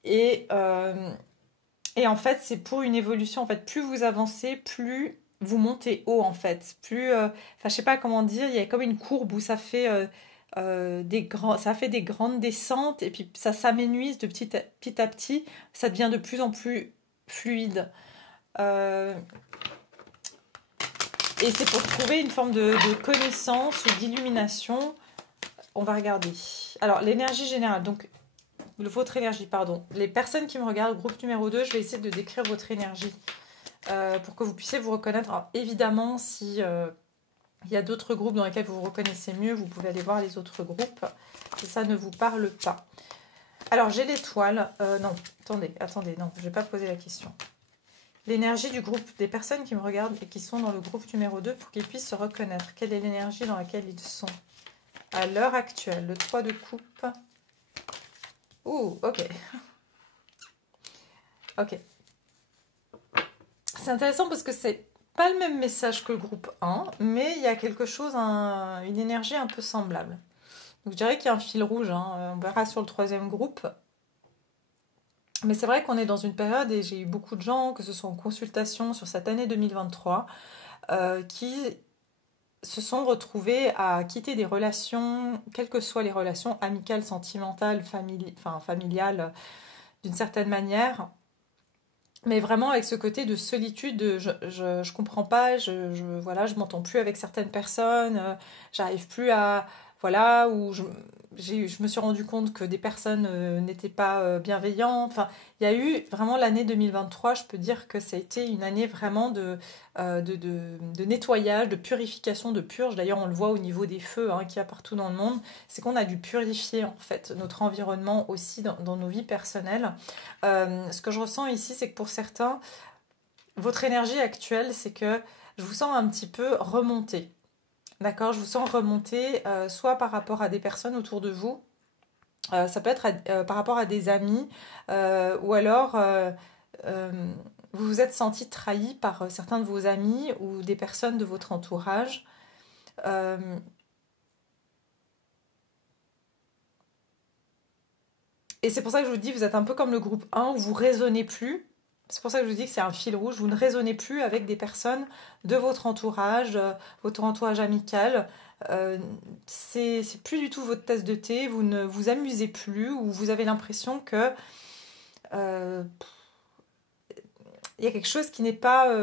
Et en fait, c'est pour une évolution. En fait, plus vous avancez, plus vous montez haut, en fait. Enfin, je sais pas comment dire, il y a comme une courbe où ça fait des grandes descentes et puis ça s'amenuise de petit à petit. Ça devient de plus en plus fluide. Et c'est pour trouver une forme de connaissance ou d'illumination. On va regarder. Alors, l'énergie générale. Donc, votre énergie, pardon. Les personnes qui me regardent, groupe numéro 2, je vais essayer de décrire votre énergie pour que vous puissiez vous reconnaître. Alors, évidemment, si il y a d'autres groupes dans lesquels vous vous reconnaissez mieux, vous pouvez aller voir les autres groupes si ça ne vous parle pas. Alors, j'ai l'étoile. Non, attendez, non, je ne vais pas poser la question. L'énergie du groupe, des personnes qui me regardent et qui sont dans le groupe numéro 2 pour qu'ils puissent se reconnaître. Quelle est l'énergie dans laquelle ils sont à l'heure actuelle? Le 3 de coupe. Ouh, ok. Ok. C'est intéressant parce que c'est pas le même message que le groupe 1, mais il y a quelque chose, une énergie un peu semblable. Donc je dirais qu'il y a un fil rouge, hein. On verra sur le troisième groupe. Mais c'est vrai qu'on est dans une période, et j'ai eu beaucoup de gens, que ce soit en consultation sur cette année 2023, qui se sont retrouvés à quitter des relations, quelles que soient les relations amicales, sentimentales, familiales, d'une certaine manière, mais vraiment avec ce côté de solitude, je comprends pas, voilà, je m'entends plus avec certaines personnes, j'arrive plus à, voilà, ou je me suis rendu compte que des personnes n'étaient pas bienveillantes. Enfin, il y a eu vraiment l'année 2023, je peux dire que ça a été une année vraiment de nettoyage, de purification, de purge. D'ailleurs, on le voit au niveau des feux qu'il y a partout dans le monde. C'est qu'on a dû purifier en fait notre environnement aussi dans nos vies personnelles. Ce que je ressens ici, c'est que pour certains, votre énergie actuelle, c'est que je vous sens un petit peu remonter. D'accord, je vous sens remonter, soit par rapport à des personnes autour de vous, ça peut être par rapport à des amis, ou alors vous vous êtes senti trahi par certains de vos amis ou des personnes de votre entourage. Et c'est pour ça que je vous dis, vous êtes un peu comme le groupe 1 où vous ne raisonnez plus. C'est pour ça que je vous dis que c'est un fil rouge. Vous ne raisonnez plus avec des personnes de votre entourage amical. C'est plus du tout votre tasse de thé. Vous ne vous amusez plus ou vous avez l'impression que il y a quelque chose qui n'est pas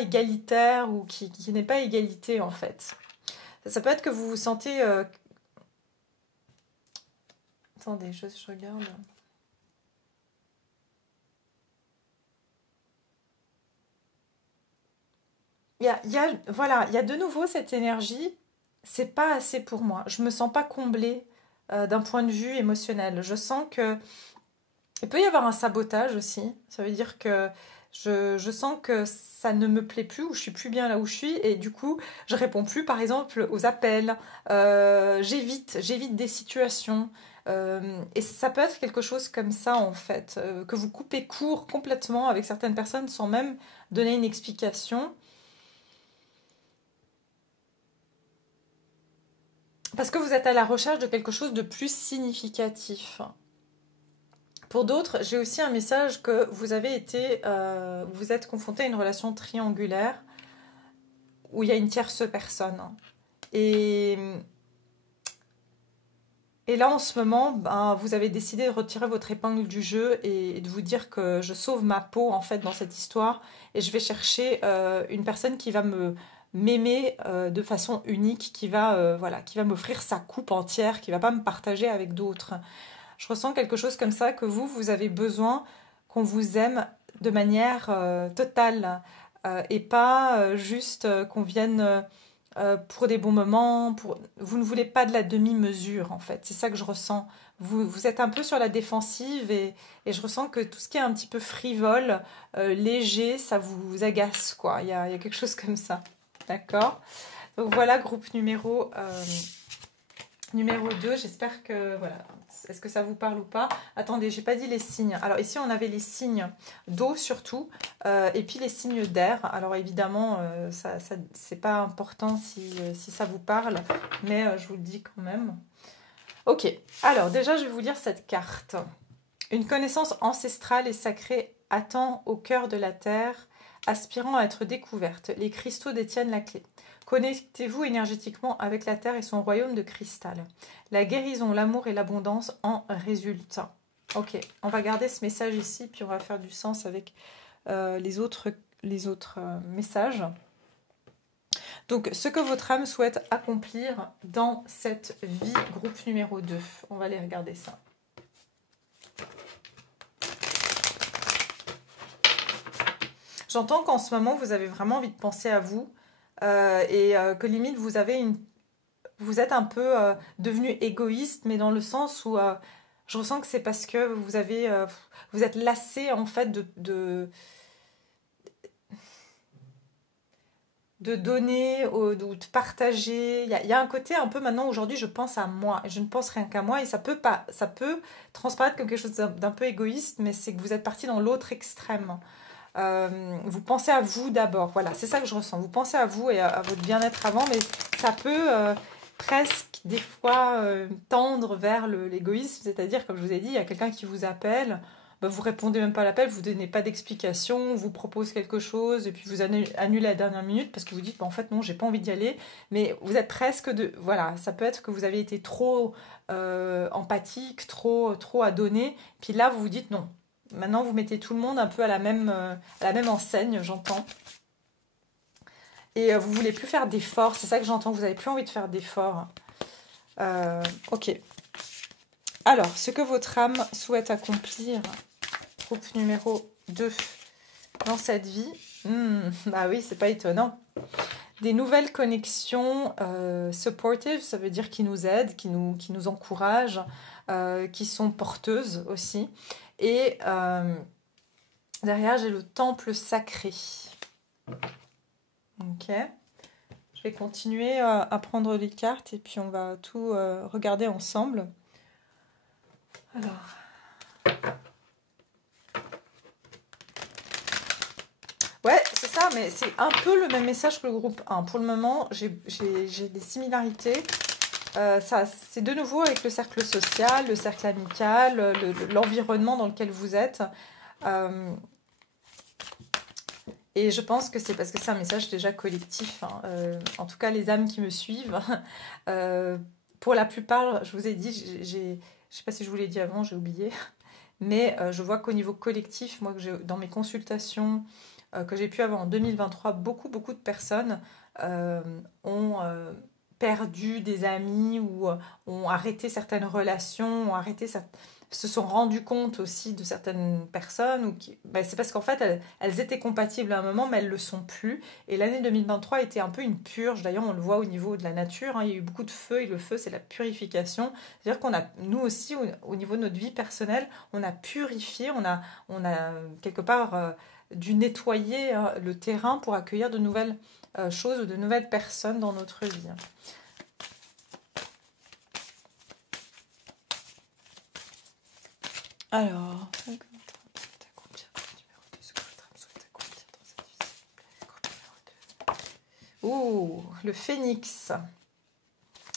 égalitaire ou qui n'est pas égalité en fait. Ça peut être que vous vous sentez... Attendez, je regarde. Voilà, il y a de nouveau cette énergie, c'est pas assez pour moi. Je me sens pas comblée d'un point de vue émotionnel. Je sens que il peut y avoir un sabotage aussi. Ça veut dire que je sens que ça ne me plaît plus ou je suis plus bien là où je suis et du coup je réponds plus par exemple aux appels. J'évite des situations. Et ça peut être quelque chose comme ça en fait, que vous coupez court complètement avec certaines personnes sans même donner une explication. Parce que vous êtes à la recherche de quelque chose de plus significatif. Pour d'autres, j'ai aussi un message que vous êtes confronté à une relation triangulaire où il y a une tierce personne. Et, et là, en ce moment, vous avez décidé de retirer votre épingle du jeu et de vous dire que je sauve ma peau en fait dans cette histoire et je vais chercher une personne qui va m'aimer de façon unique, qui va m'offrir sa coupe entière, qui va pas me partager avec d'autres. Je ressens quelque chose comme ça, que vous avez besoin qu'on vous aime de manière totale et pas juste qu'on vienne pour des bons moments. Vous ne voulez pas de la demi-mesure en fait, c'est ça que je ressens. Vous êtes un peu sur la défensive et je ressens que tout ce qui est un petit peu frivole, léger, ça vous agace quoi. Il y a quelque chose comme ça. D'accord. Donc voilà, groupe numéro 2. J'espère que... Voilà. Est-ce que ça vous parle ou pas? Attendez, j'ai pas dit les signes. Alors ici, on avait les signes d'eau surtout, et puis les signes d'air. Alors évidemment, c'est pas important si ça vous parle, mais je vous le dis quand même. Ok, alors déjà, je vais vous lire cette carte. Une connaissance ancestrale et sacrée attend au cœur de la terre, aspirant à être découverte. Les cristaux détiennent la clé. Connectez-vous énergétiquement avec la terre et son royaume de cristal. La guérison, l'amour et l'abondance en résultent. Ok, on va garder ce message ici, puis on va faire du sens avec les autres messages. Donc, ce que votre âme souhaite accomplir dans cette vie, groupe numéro 2. On va aller regarder ça. J'entends qu'en ce moment, vous avez vraiment envie de penser à vous et que limite, vous êtes un peu devenu égoïste, mais dans le sens où je ressens que c'est parce que vous êtes lassé en fait de donner ou de partager. Il y a un côté un peu maintenant, aujourd'hui, je pense à moi et je ne pense rien qu'à moi et ça peut transparaître comme quelque chose d'un peu égoïste, mais c'est que vous êtes parti dans l'autre extrême. Vous pensez à vous d'abord, voilà, c'est ça que je ressens. Vous pensez à vous et à votre bien-être avant, mais ça peut presque des fois tendre vers l'égoïsme, c'est-à-dire, comme je vous ai dit, il y a quelqu'un qui vous appelle, vous répondez même pas à l'appel, vous donnez pas d'explication, on vous propose quelque chose et puis vous annulez à la dernière minute parce que vous dites en fait non, j'ai pas envie d'y aller, mais vous êtes presque voilà, ça peut être que vous avez été trop empathique, trop à donner, puis là vous vous dites non. Maintenant, vous mettez tout le monde un peu à la même enseigne, j'entends. Et vous ne voulez plus faire d'efforts, c'est ça que j'entends, vous n'avez plus envie de faire d'efforts. Ok. Alors, ce que votre âme souhaite accomplir, groupe numéro 2, dans cette vie, bah oui, c'est pas étonnant. Des nouvelles connexions supportive, ça veut dire qui nous aident, qui nous encouragent, qui sont porteuses aussi. Et derrière, j'ai le temple sacré. Ok. Je vais continuer à prendre les cartes et puis on va tout regarder ensemble. Alors. Ouais, c'est ça, mais c'est un peu le même message que le groupe 1. Pour le moment, j'ai des similarités. Ça, c'est de nouveau avec le cercle social, le cercle amical, l'environnement dans lequel vous êtes. Euh, et je pense que c'est parce que c'est un message déjà collectif, hein. En tout cas, les âmes qui me suivent, euh, pour la plupart, je vous ai dit, je sais pas si je vous l'ai dit avant, j'ai oublié, mais je vois qu'au niveau collectif, moi, dans mes consultations que j'ai pu avoir en 2023, beaucoup de personnes ont perdu des amis ou ont arrêté certaines relations, se sont rendues compte aussi de certaines personnes. C'est parce qu'en fait, elles étaient compatibles à un moment, mais elles ne le sont plus. Et l'année 2023 était un peu une purge. D'ailleurs, on le voit au niveau de la nature, hein. Il y a eu beaucoup de feu, et le feu, c'est la purification. C'est-à-dire nous aussi, au niveau de notre vie personnelle, on a purifié, on a quelque part dû nettoyer le terrain pour accueillir de nouvelles choses ou de nouvelles personnes dans notre vie. Alors, ouh, le phénix.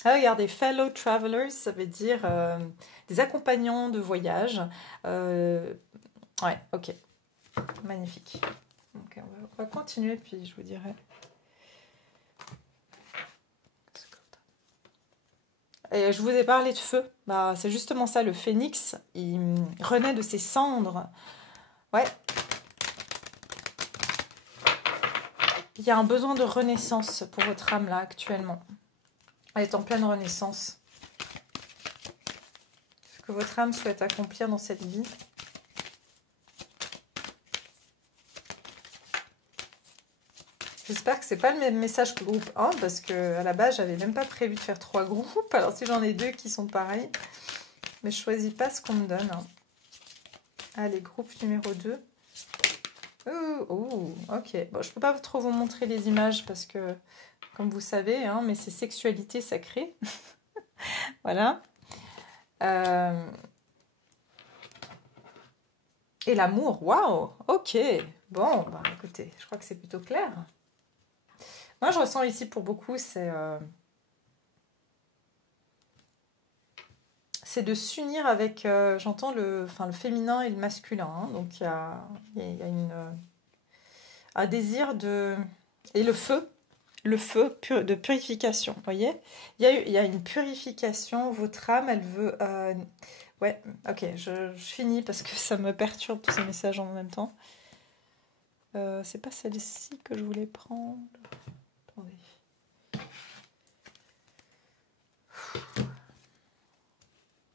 Ah, regardez, fellow travelers, ça veut dire des accompagnants de voyage. Ouais, ok, magnifique. Ok, on va continuer, puis je vous dirai. Et je vous ai parlé de feu. Bah, c'est justement ça, le phénix, il renaît de ses cendres. Ouais. Il y a un besoin de renaissance pour votre âme là actuellement. Elle est en pleine renaissance. Ce que votre âme souhaite accomplir dans cette vie. J'espère que c'est pas le même message que groupe 1 parce que à la base j'avais même pas prévu de faire 3 groupes. Alors si j'en ai 2 qui sont pareils, mais je choisis pas ce qu'on me donne. Allez, groupe numéro 2. Oh, ok. Bon, je peux pas trop vous montrer les images parce que, comme vous savez, hein, mais c'est sexualité sacrée. Voilà. Et l'amour, waouh, ok. Bon, bah écoutez, je crois que c'est plutôt clair. Moi, je ressens ici pour beaucoup, c'est de s'unir avec, j'entends le féminin et le masculin. Hein. Donc, il y a un désir de... Et le feu de purification, vous voyez, il y a une purification, votre âme, elle veut... Ouais, ok, je finis parce que ça me perturbe tous ces messages en même temps. C'est pas celle-ci que je voulais prendre. Attendez.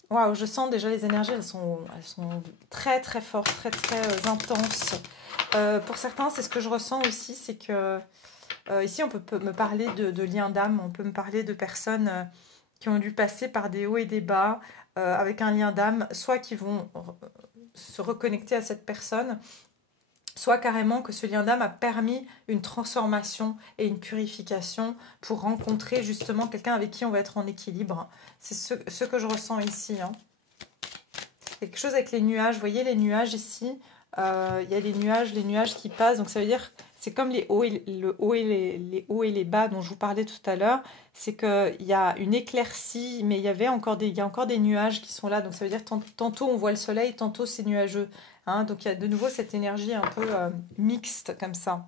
Waouh, je sens déjà les énergies, elles sont très très fortes, très très intenses. Pour certains, c'est ce que je ressens aussi, c'est que ici on peut me parler de liens d'âme, on peut me parler de personnes qui ont dû passer par des hauts et des bas avec un lien d'âme, soit qui vont se reconnecter à cette personne, soit carrément que ce lien d'âme a permis une transformation et une purification pour rencontrer justement quelqu'un avec qui on va être en équilibre. C'est ce que je ressens ici. Hein. Quelque chose avec les nuages. Vous voyez les nuages ici, il y a les nuages qui passent. Donc ça veut dire c'est comme les hauts et les bas dont je vous parlais tout à l'heure. C'est qu'il y a une éclaircie, mais il y a encore des nuages qui sont là. Donc ça veut dire tantôt on voit le soleil, tantôt c'est nuageux. Hein, donc il y a de nouveau cette énergie un peu mixte comme ça.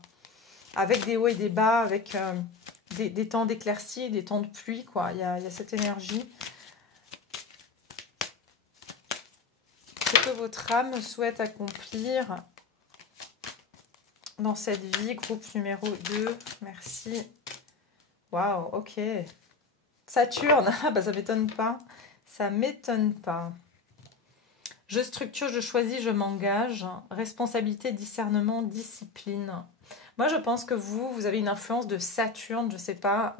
Avec des hauts et des bas, avec des temps d'éclaircie, des temps de pluie, quoi. Il y a cette énergie. Ce que votre âme souhaite accomplir dans cette vie, groupe numéro 2. Merci. Waouh, ok. Saturne, bah, ça m'étonne pas. Ça m'étonne pas. Je structure, je choisis, je m'engage. Responsabilité, discernement, discipline. Moi, je pense que vous avez une influence de Saturne, je ne sais pas,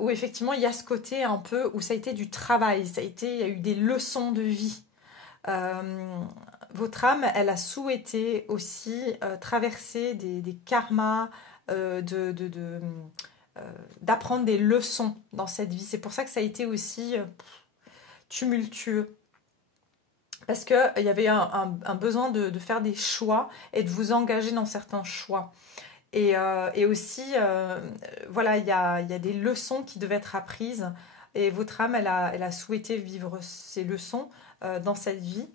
où effectivement, il y a ce côté un peu, où ça a été du travail, il y a eu des leçons de vie. Votre âme, elle a souhaité aussi traverser des karmas, d'apprendre des leçons dans cette vie. C'est pour ça que ça a été aussi tumultueux. Parce qu'il y avait un besoin de faire des choix et de vous engager dans certains choix. Et aussi, voilà, il y a des leçons qui devaient être apprises. Et votre âme, elle a souhaité vivre ces leçons dans cette vie.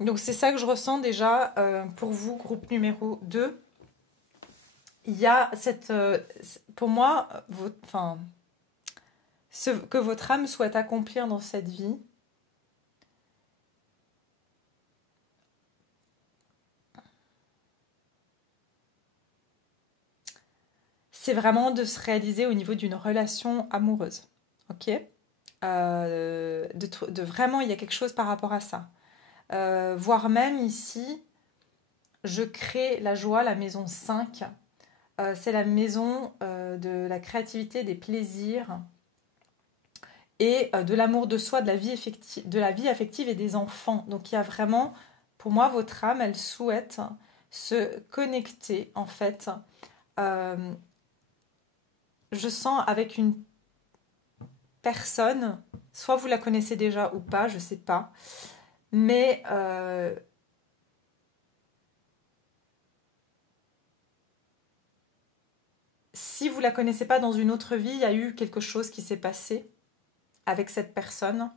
Donc c'est ça que je ressens déjà pour vous, groupe numéro 2. Il y a cette... pour moi, enfin, ce que votre âme souhaite accomplir dans cette vie, c'est vraiment de se réaliser au niveau d'une relation amoureuse. Ok, de vraiment, il y a quelque chose par rapport à ça. Voire même ici, je crée la joie, la maison 5. C'est la maison de la créativité, des plaisirs et de l'amour de soi, de la vie affective et des enfants. Donc il y a vraiment, pour moi, votre âme, elle souhaite se connecter en fait. Je sens avec une personne, soit vous la connaissez déjà ou pas, je sais pas, mais si vous la connaissez pas dans une autre vie, il y a eu quelque chose qui s'est passé avec cette personne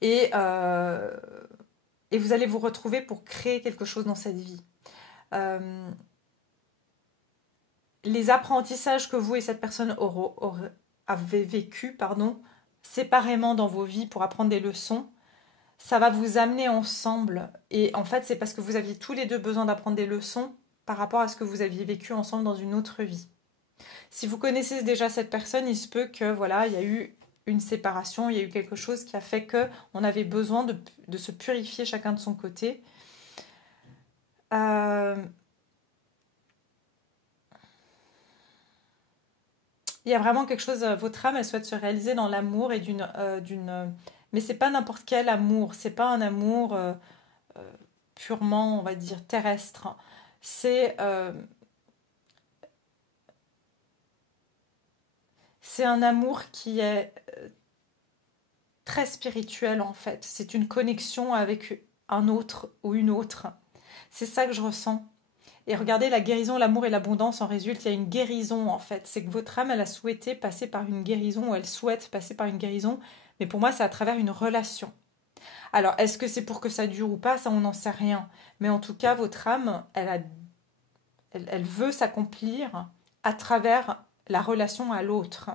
et vous allez vous retrouver pour créer quelque chose dans cette vie. Les apprentissages que vous et cette personne avez vécu, séparément dans vos vies pour apprendre des leçons, ça va vous amener ensemble. Et en fait, c'est parce que vous aviez tous les deux besoin d'apprendre des leçons par rapport à ce que vous aviez vécu ensemble dans une autre vie. Si vous connaissez déjà cette personne, il se peut que voilà, il y a eu une séparation, il y a eu quelque chose qui a fait que on avait besoin de se purifier chacun de son côté. Il y a vraiment quelque chose, votre âme, elle souhaite se réaliser dans l'amour et mais c'est pas n'importe quel amour, c'est pas un amour purement, on va dire, terrestre. C'est un amour qui est très spirituel en fait. C'est une connexion avec un autre ou une autre. C'est ça que je ressens. Et regardez, la guérison, l'amour et l'abondance en résulte. Il y a une guérison en fait. C'est que votre âme, elle a souhaité passer par une guérison ou elle souhaite passer par une guérison. Mais pour moi, c'est à travers une relation. Alors, est-ce que c'est pour que ça dure ou pas? Ça, on n'en sait rien. Mais en tout cas, votre âme, elle veut s'accomplir à travers la relation à l'autre.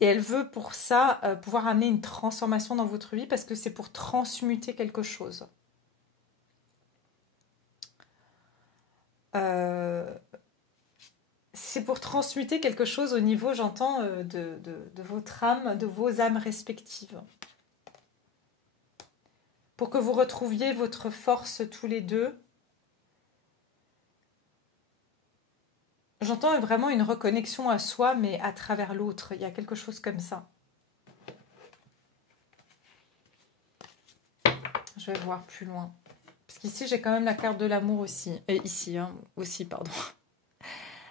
Et elle veut pour ça pouvoir amener une transformation dans votre vie parce que c'est pour transmuter quelque chose. C'est pour transmuter quelque chose au niveau, j'entends, de votre âme, de vos âmes respectives. Pour que vous retrouviez votre force tous les deux. J'entends vraiment une reconnexion à soi, mais à travers l'autre. Il y a quelque chose comme ça. Je vais voir plus loin. Parce qu'ici, j'ai quand même la carte de l'amour aussi. Et ici, aussi, pardon.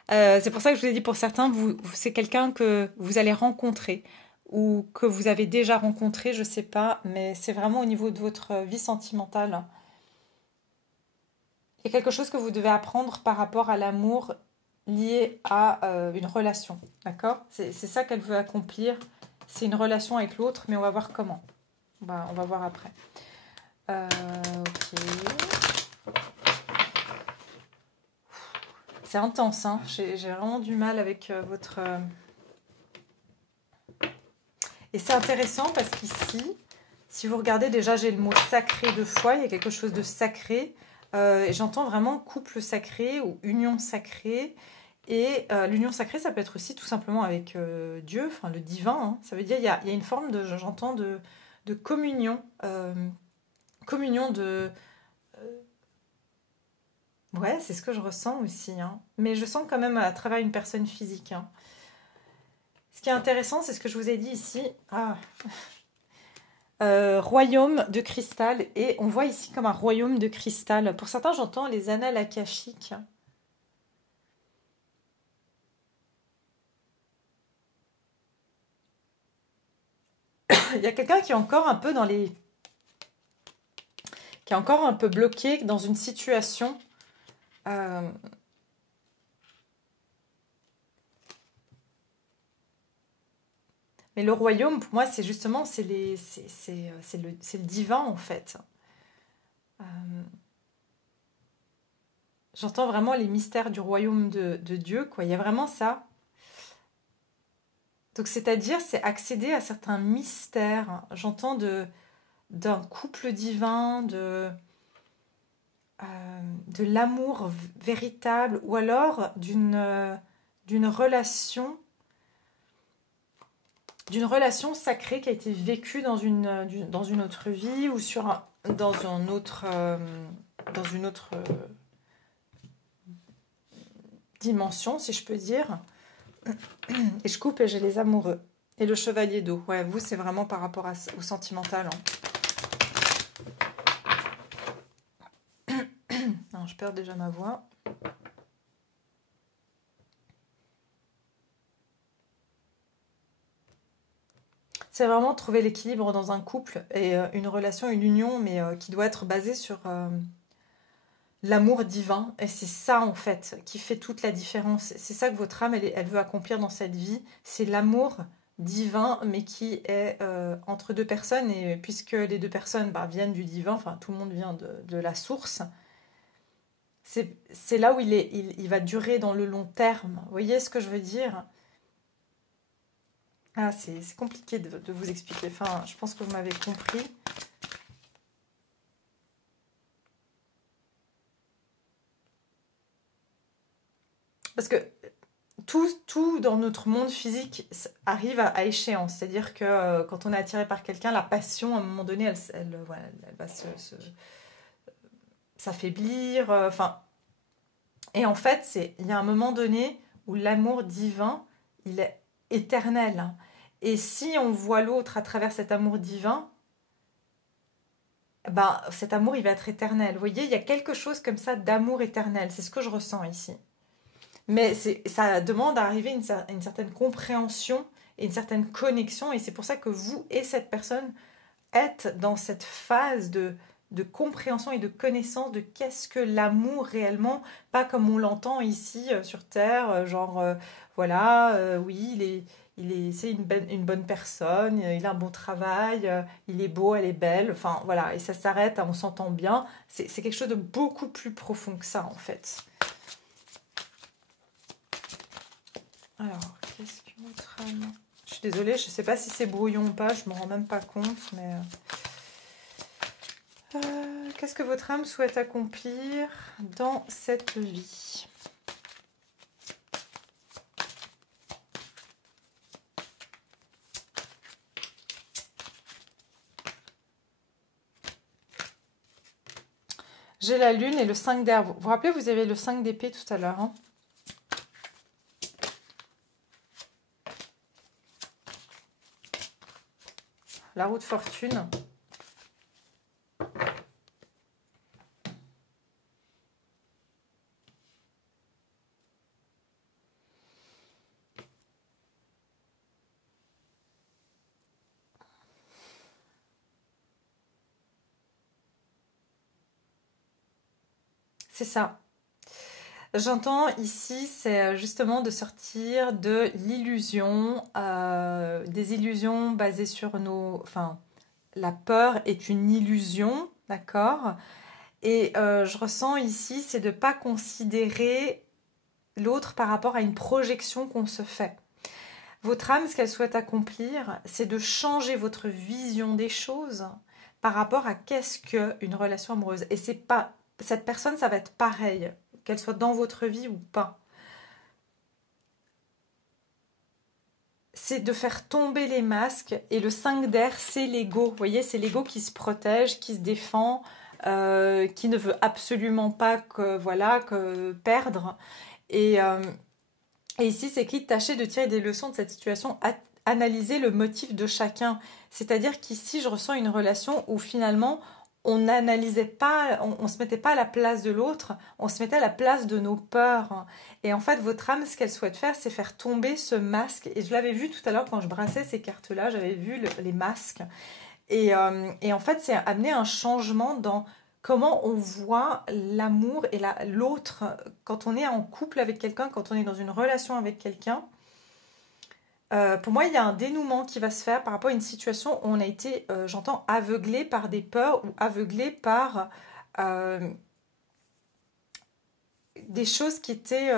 C'est pour ça que je vous ai dit, pour certains, c'est quelqu'un que vous allez rencontrer ou que vous avez déjà rencontré, je ne sais pas, mais c'est vraiment au niveau de votre vie sentimentale. Il y a quelque chose que vous devez apprendre par rapport à l'amour lié à une relation, d'accord? C'est ça qu'elle veut accomplir. C'est une relation avec l'autre, mais on va voir comment. On va voir après. Ok. C'est intense, hein. J'ai vraiment du mal avec votre... Et c'est intéressant parce qu'ici, si vous regardez déjà, j'ai le mot sacré 2 fois, il y a quelque chose de sacré. Et j'entends vraiment couple sacré ou union sacrée. Et l'union sacrée, ça peut être aussi tout simplement avec Dieu, enfin le divin. Hein. Ça veut dire il y a une forme j'entends, de communion. Communion de... ouais, c'est ce que je ressens aussi. Hein. Mais je sens quand même à travers une personne physique. Hein. Ce qui est intéressant, c'est ce que je vous ai dit ici. Royaume de cristal. Et on voit ici comme un royaume de cristal. Pour certains, j'entends les annales akashiques. Il y a quelqu'un qui est encore un peu qui est encore un peu bloqué dans une situation. euh, Mais le royaume, pour moi, c'est justement, c'est le divin, en fait. Euh, J'entends vraiment les mystères du royaume de Dieu, quoi. Il y a vraiment ça. Donc, c'est-à-dire, c'est accéder à certains mystères. J'entends d'un couple divin, de l'amour véritable, ou alors d'une relation, d'une relation sacrée qui a été vécue dans une autre vie ou dans une autre dimension, si je peux dire. Et je coupe et j'ai les amoureux. Et le chevalier d'eau. Ouais, vous, c'est vraiment par rapport au sentimental. Non, je perds déjà ma voix. C'est vraiment trouver l'équilibre dans un couple et une relation, une union, mais qui doit être basée sur l'amour divin. Et c'est ça, en fait, qui fait toute la différence. C'est ça que votre âme, elle veut accomplir dans cette vie. C'est l'amour divin, mais qui est entre deux personnes. Et puisque les deux personnes viennent du divin, enfin, tout le monde vient de la source, c'est là où il va durer dans le long terme. Vous voyez ce que je veux dire? Ah, c'est compliqué de vous expliquer. Enfin, je pense que vous m'avez compris. Parce que tout dans notre monde physique arrive à échéance. C'est-à-dire que quand on est attiré par quelqu'un, la passion, à un moment donné, voilà, elle va s'affaiblir. Enfin, et en fait, il y a un moment donné où l'amour divin, il est éternel. Et si on voit l'autre à travers cet amour divin, cet amour, il va être éternel. Vous voyez, il y a quelque chose comme ça d'amour éternel. C'est ce que je ressens ici. Mais ça demande à arriver à une certaine compréhension et une certaine connexion. Et c'est pour ça que vous et cette personne êtes dans cette phase de compréhension et de connaissance de qu'est-ce que l'amour réellement, pas comme on l'entend ici sur Terre, voilà, oui, c'est une bonne personne, il a un bon travail, il est beau, elle est belle, enfin voilà, et ça s'arrête, on s'entend bien. C'est quelque chose de beaucoup plus profond que ça, en fait. Alors, qu'est-ce que votre âme... Je suis désolée, je ne sais pas si c'est brouillon ou pas, je ne me rends même pas compte, mais... qu'est-ce que votre âme souhaite accomplir dans cette vie? J'ai la lune et le 5 d'air. Vous vous rappelez, vous avez le 5 d'épée tout à l'heure, hein? La roue de fortune. C'est ça. J'entends ici, c'est justement de sortir de l'illusion, des illusions basées sur nos... Enfin, la peur est une illusion, d'accord? Et je ressens ici, c'est de ne pas considérer l'autre par rapport à une projection qu'on se fait. Votre âme, ce qu'elle souhaite accomplir, c'est de changer votre vision des choses par rapport à qu'est-ce qu'une relation amoureuse. Et c'est pas... Cette personne, ça va être pareil, qu'elle soit dans votre vie ou pas. C'est de faire tomber les masques. Et le 5 d'air, c'est l'ego. Vous voyez, c'est l'ego qui se protège, qui se défend, qui ne veut absolument pas que perdre. Et ici, c'est écrit, tâchez de tirer des leçons de cette situation, analyser le motif de chacun. C'est-à-dire qu'ici, je ressens une relation où finalement, on n'analysait pas, on se mettait pas à la place de l'autre, on se mettait à la place de nos peurs. Et en fait, votre âme, ce qu'elle souhaite faire, c'est faire tomber ce masque. Et je l'avais vu tout à l'heure quand je brassais ces cartes-là, j'avais vu les masques. Et en fait, c'est amener un changement dans comment on voit l'amour et l'autre quand on est en couple avec quelqu'un, quand on est dans une relation avec quelqu'un. Pour moi, il y a un dénouement qui va se faire par rapport à une situation où on a été, j'entends, aveuglé par des peurs ou aveuglé par des choses qui étaient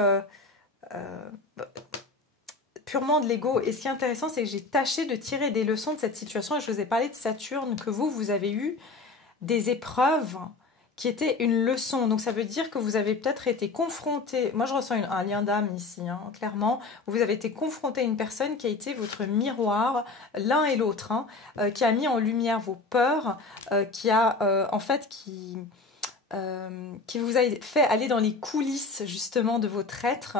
purement de l'ego. Et ce qui est intéressant, c'est que j'ai tâché de tirer des leçons de cette situation. Et je vous ai parlé de Saturne, que vous avez eu des épreuves qui étaient une leçon. Donc ça veut dire que vous avez peut-être été confronté, moi je ressens un lien d'âme ici, hein, clairement, où vous avez été confronté à une personne qui a été votre miroir, l'un et l'autre, hein, qui a mis en lumière vos peurs, qui a en fait qui vous a fait aller dans les coulisses justement de votre être.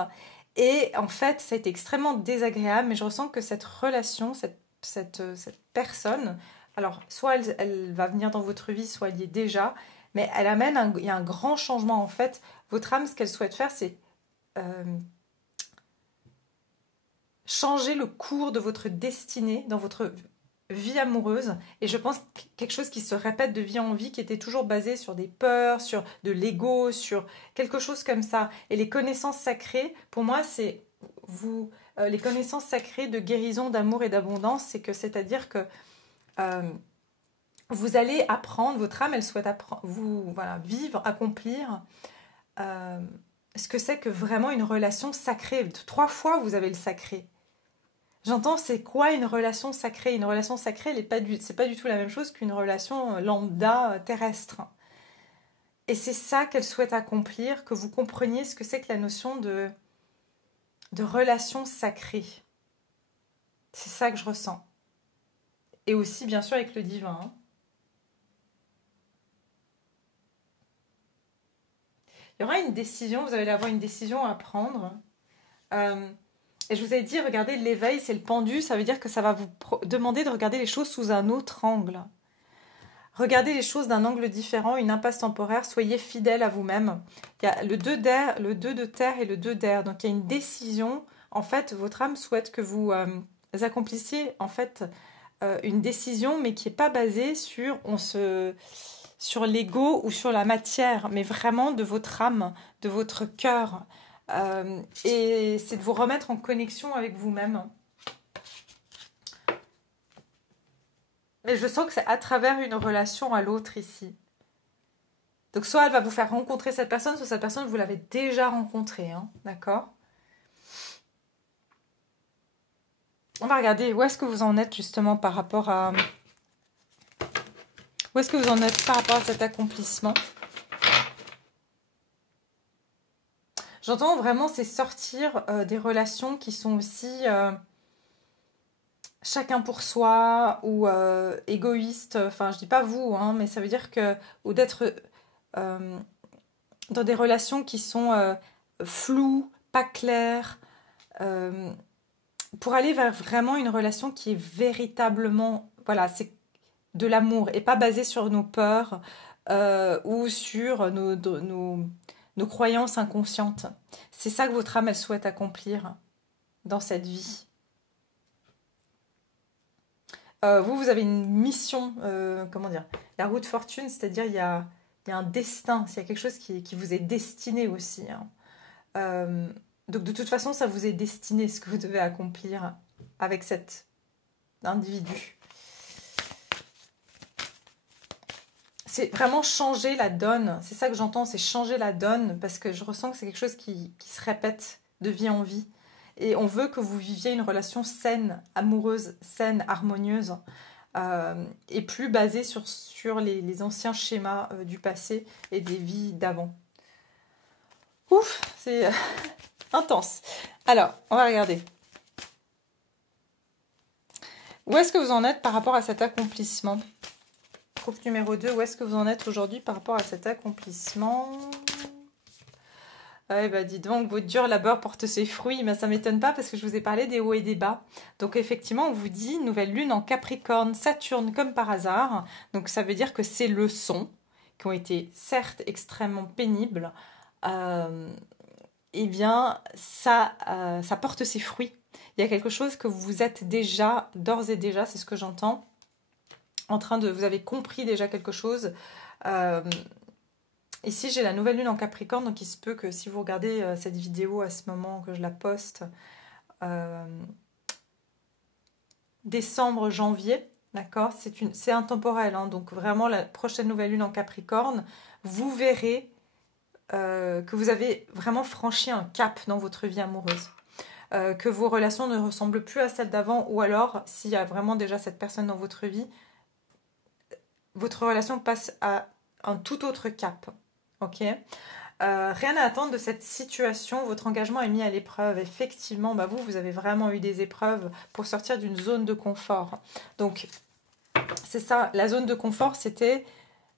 Et en fait, ça a été extrêmement désagréable, mais je ressens que cette relation, cette personne, alors soit elle va venir dans votre vie, soit elle y est déjà, mais elle amène, il y a un grand changement en fait. Votre âme, ce qu'elle souhaite faire, c'est changer le cours de votre destinée dans votre vie amoureuse. Et je pense quelque chose qui se répète de vie en vie, qui était toujours basé sur des peurs, sur de l'ego, sur quelque chose comme ça. Et les connaissances sacrées, pour moi, c'est les connaissances sacrées de guérison, d'amour et d'abondance, c'est-à-dire que vous allez apprendre, votre âme, elle souhaite apprendre, vivre, accomplir ce que c'est que vraiment une relation sacrée. 3 fois, vous avez le sacré. J'entends, c'est quoi une relation sacrée? Une relation sacrée, c'est pas du tout la même chose qu'une relation lambda terrestre. Et c'est ça qu'elle souhaite accomplir, que vous compreniez ce que c'est que la notion de relation sacrée. C'est ça que je ressens. Et aussi, bien sûr, avec le divin. Hein. Il y aura une décision, vous allez avoir une décision à prendre. Et je vous ai dit, regardez, l'éveil, c'est le pendu, ça veut dire que ça va vous demander de regarder les choses sous un autre angle. Regardez les choses d'un angle différent, une impasse temporaire, soyez fidèle à vous-même. Il y a le 2 de terre et le 2 d'air, donc il y a une décision. En fait, votre âme souhaite que vous accomplissiez en fait une décision, mais qui n'est pas basée sur l'ego ou sur la matière, mais vraiment de votre âme, de votre cœur. Et c'est de vous remettre en connexion avec vous-même. Mais je sens que c'est à travers une relation à l'autre ici. Donc soit elle va vous faire rencontrer cette personne, soit cette personne vous l'avez déjà rencontrée, hein, d'accord? On va regarder où est-ce que vous en êtes justement par rapport à... Où est-ce que vous en êtes par rapport à cet accomplissement? J'entends vraiment, c'est sortir des relations qui sont aussi chacun pour soi ou égoïstes. Enfin, je dis pas vous, hein, mais ça veut dire que... Ou d'être dans des relations qui sont floues, pas claires, pour aller vers vraiment une relation qui est véritablement... Voilà, c'est de l'amour et pas basée sur nos peurs ou sur nos croyances inconscientes. C'est ça que votre âme, elle souhaite accomplir dans cette vie. Vous avez une mission, comment dire, la roue de fortune, c'est-à-dire il y a un destin, il y a quelque chose qui vous est destiné aussi. Hein. Donc de toute façon, ça vous est destiné ce que vous devez accomplir avec cet individu. C'est vraiment changer la donne. C'est ça que j'entends, c'est changer la donne parce que je ressens que c'est quelque chose qui se répète de vie en vie. Et on veut que vous viviez une relation saine, amoureuse, saine, harmonieuse et plus basée sur les anciens schémas du passé et des vies d'avant. Ouf, c'est intense. Alors, on va regarder. Où est-ce que vous en êtes par rapport à cet accomplissement ? Groupe numéro 2, où est-ce que vous en êtes aujourd'hui par rapport à cet accomplissement ? Ouais, bah dis donc, votre dur labeur porte ses fruits, mais ça m'étonne pas parce que je vous ai parlé des hauts et des bas. Donc effectivement, on vous dit nouvelle lune en Capricorne, Saturne comme par hasard. Donc ça veut dire que ces leçons, qui ont été certes extrêmement pénibles, euh, eh bien ça porte ses fruits. Il y a quelque chose que vous êtes déjà, d'ores et déjà, c'est ce que j'entends, vous avez compris déjà quelque chose. Euh, Ici, j'ai la nouvelle lune en Capricorne, donc il se peut que si vous regardez cette vidéo à ce moment que je la poste, euh, décembre, janvier, d'accord, c'est intemporel, hein, donc vraiment la prochaine nouvelle lune en Capricorne, vous verrez que vous avez vraiment franchi un cap dans votre vie amoureuse. Que vos relations ne ressemblent plus à celles d'avant, ou alors, s'il y a vraiment déjà cette personne dans votre vie, votre relation passe à un tout autre cap. Ok. Rien à attendre de cette situation, votre engagement est mis à l'épreuve. Effectivement, bah vous avez vraiment eu des épreuves pour sortir d'une zone de confort. Donc, c'est ça, la zone de confort, c'était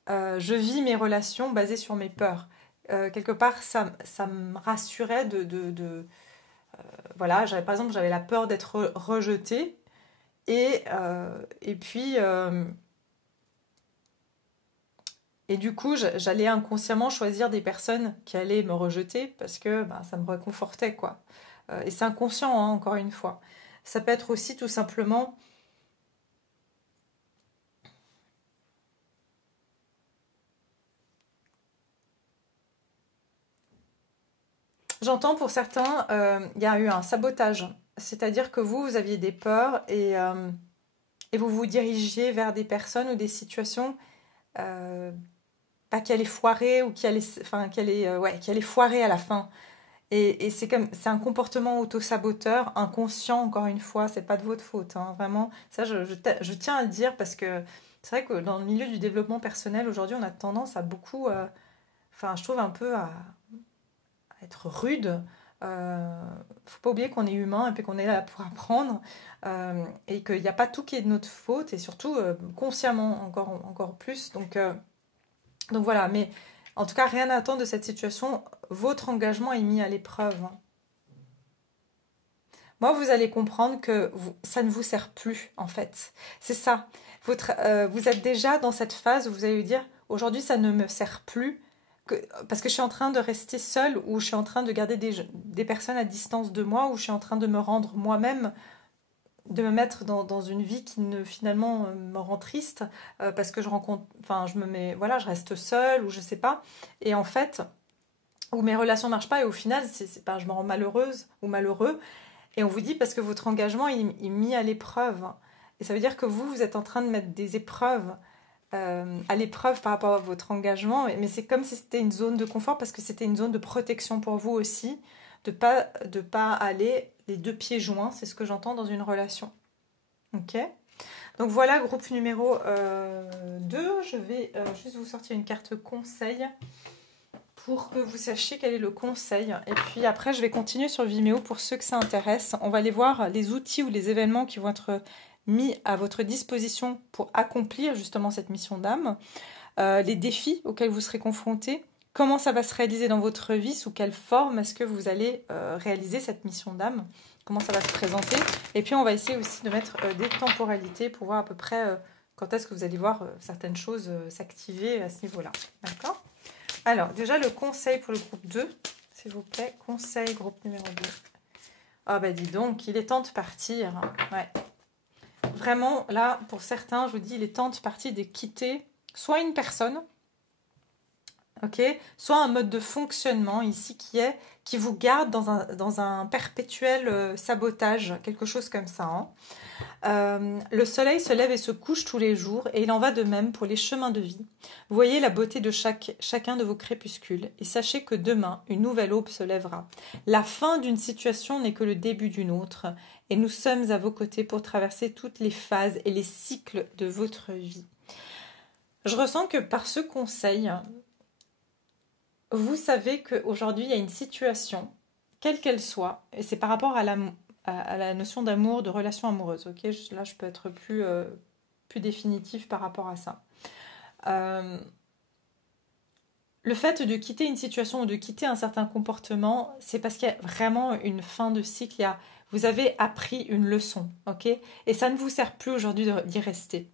je vis mes relations basées sur mes peurs. Quelque part, ça me rassurait voilà, par exemple, j'avais la peur d'être rejetée. Et puis, et du coup, j'allais inconsciemment choisir des personnes qui allaient me rejeter parce que bah, ça me réconfortait, quoi. Et c'est inconscient, hein, encore une fois. Ça peut être aussi tout simplement... J'entends pour certains, il y a eu un sabotage. C'est-à-dire que vous aviez des peurs et vous vous dirigiez vers des personnes ou des situations euh, pas qui allaient foirer ou qui allaient foirer à la fin. Et c'est un comportement auto-saboteur, inconscient, encore une fois, c'est pas de votre faute, hein, vraiment. Ça, je tiens à le dire parce que c'est vrai que dans le milieu du développement personnel, aujourd'hui, on a tendance à beaucoup, enfin, je trouve un peu à être rude. Faut pas oublier qu'on est humain et puis qu'on est là pour apprendre et qu'il n'y a pas tout qui est de notre faute et surtout consciemment encore plus. Donc voilà, mais en tout cas, rien à attendre de cette situation. Votre engagement est mis à l'épreuve. Moi, vous allez comprendre que ça ne vous sert plus, en fait. C'est ça. Vous êtes déjà dans cette phase où vous allez vous dire, aujourd'hui, ça ne me sert plus, parce que je suis en train de rester seule, ou je suis en train de garder des personnes à distance de moi, ou je suis en train de me rendre moi-même, de me mettre dans une vie qui finalement me rend triste, parce que je rencontre, enfin, je me mets, voilà, je reste seule, ou je sais pas. Et en fait, où mes relations ne marchent pas, et au final, pas, je me rends malheureuse ou malheureux. Et on vous dit parce que votre engagement est mis à l'épreuve. Et ça veut dire que vous êtes en train de mettre des épreuves à l'épreuve par rapport à votre engagement. Mais c'est comme si c'était une zone de confort parce que c'était une zone de protection pour vous aussi. De pas aller les deux pieds joints. C'est ce que j'entends dans une relation. Ok. Donc voilà, groupe numéro 2. Je vais juste vous sortir une carte conseil pour que vous sachiez quel est le conseil. Et puis après, je vais continuer sur Vimeo pour ceux que ça intéresse. On va aller voir les outils ou les événements qui vont être mis à votre disposition pour accomplir justement cette mission d'âme, les défis auxquels vous serez confrontés, comment ça va se réaliser dans votre vie, sous quelle forme est-ce que vous allez réaliser cette mission d'âme, comment ça va se présenter. Et puis on va essayer aussi de mettre des temporalités pour voir à peu près quand est-ce que vous allez voir certaines choses s'activer à ce niveau-là. D'accord ? Alors, déjà, le conseil pour le groupe 2, s'il vous plaît. Conseil, groupe numéro 2. Ah bah dis donc, il est temps de partir. Ouais. Vraiment, là, pour certains, je vous dis, il est temps de partir, de quitter soit une personne, ok, soit un mode de fonctionnement ici qui vous garde dans un perpétuel sabotage, quelque chose comme ça. Hein. Le soleil se lève et se couche tous les jours, et il en va de même pour les chemins de vie. Voyez la beauté de chacun de vos crépuscules, et sachez que demain, une nouvelle aube se lèvera. La fin d'une situation n'est que le début d'une autre, et nous sommes à vos côtés pour traverser toutes les phases et les cycles de votre vie. Je ressens que par ce conseil, vous savez qu'aujourd'hui, il y a une situation, quelle qu'elle soit, et c'est par rapport à la notion d'amour, de relation amoureuse. Ok, là, je peux être plus définitive par rapport à ça. le fait de quitter une situation ou de quitter un certain comportement, c'est parce qu'il y a vraiment une fin de cycle. Vous avez appris une leçon, ok? Et ça ne vous sert plus aujourd'hui d'y rester.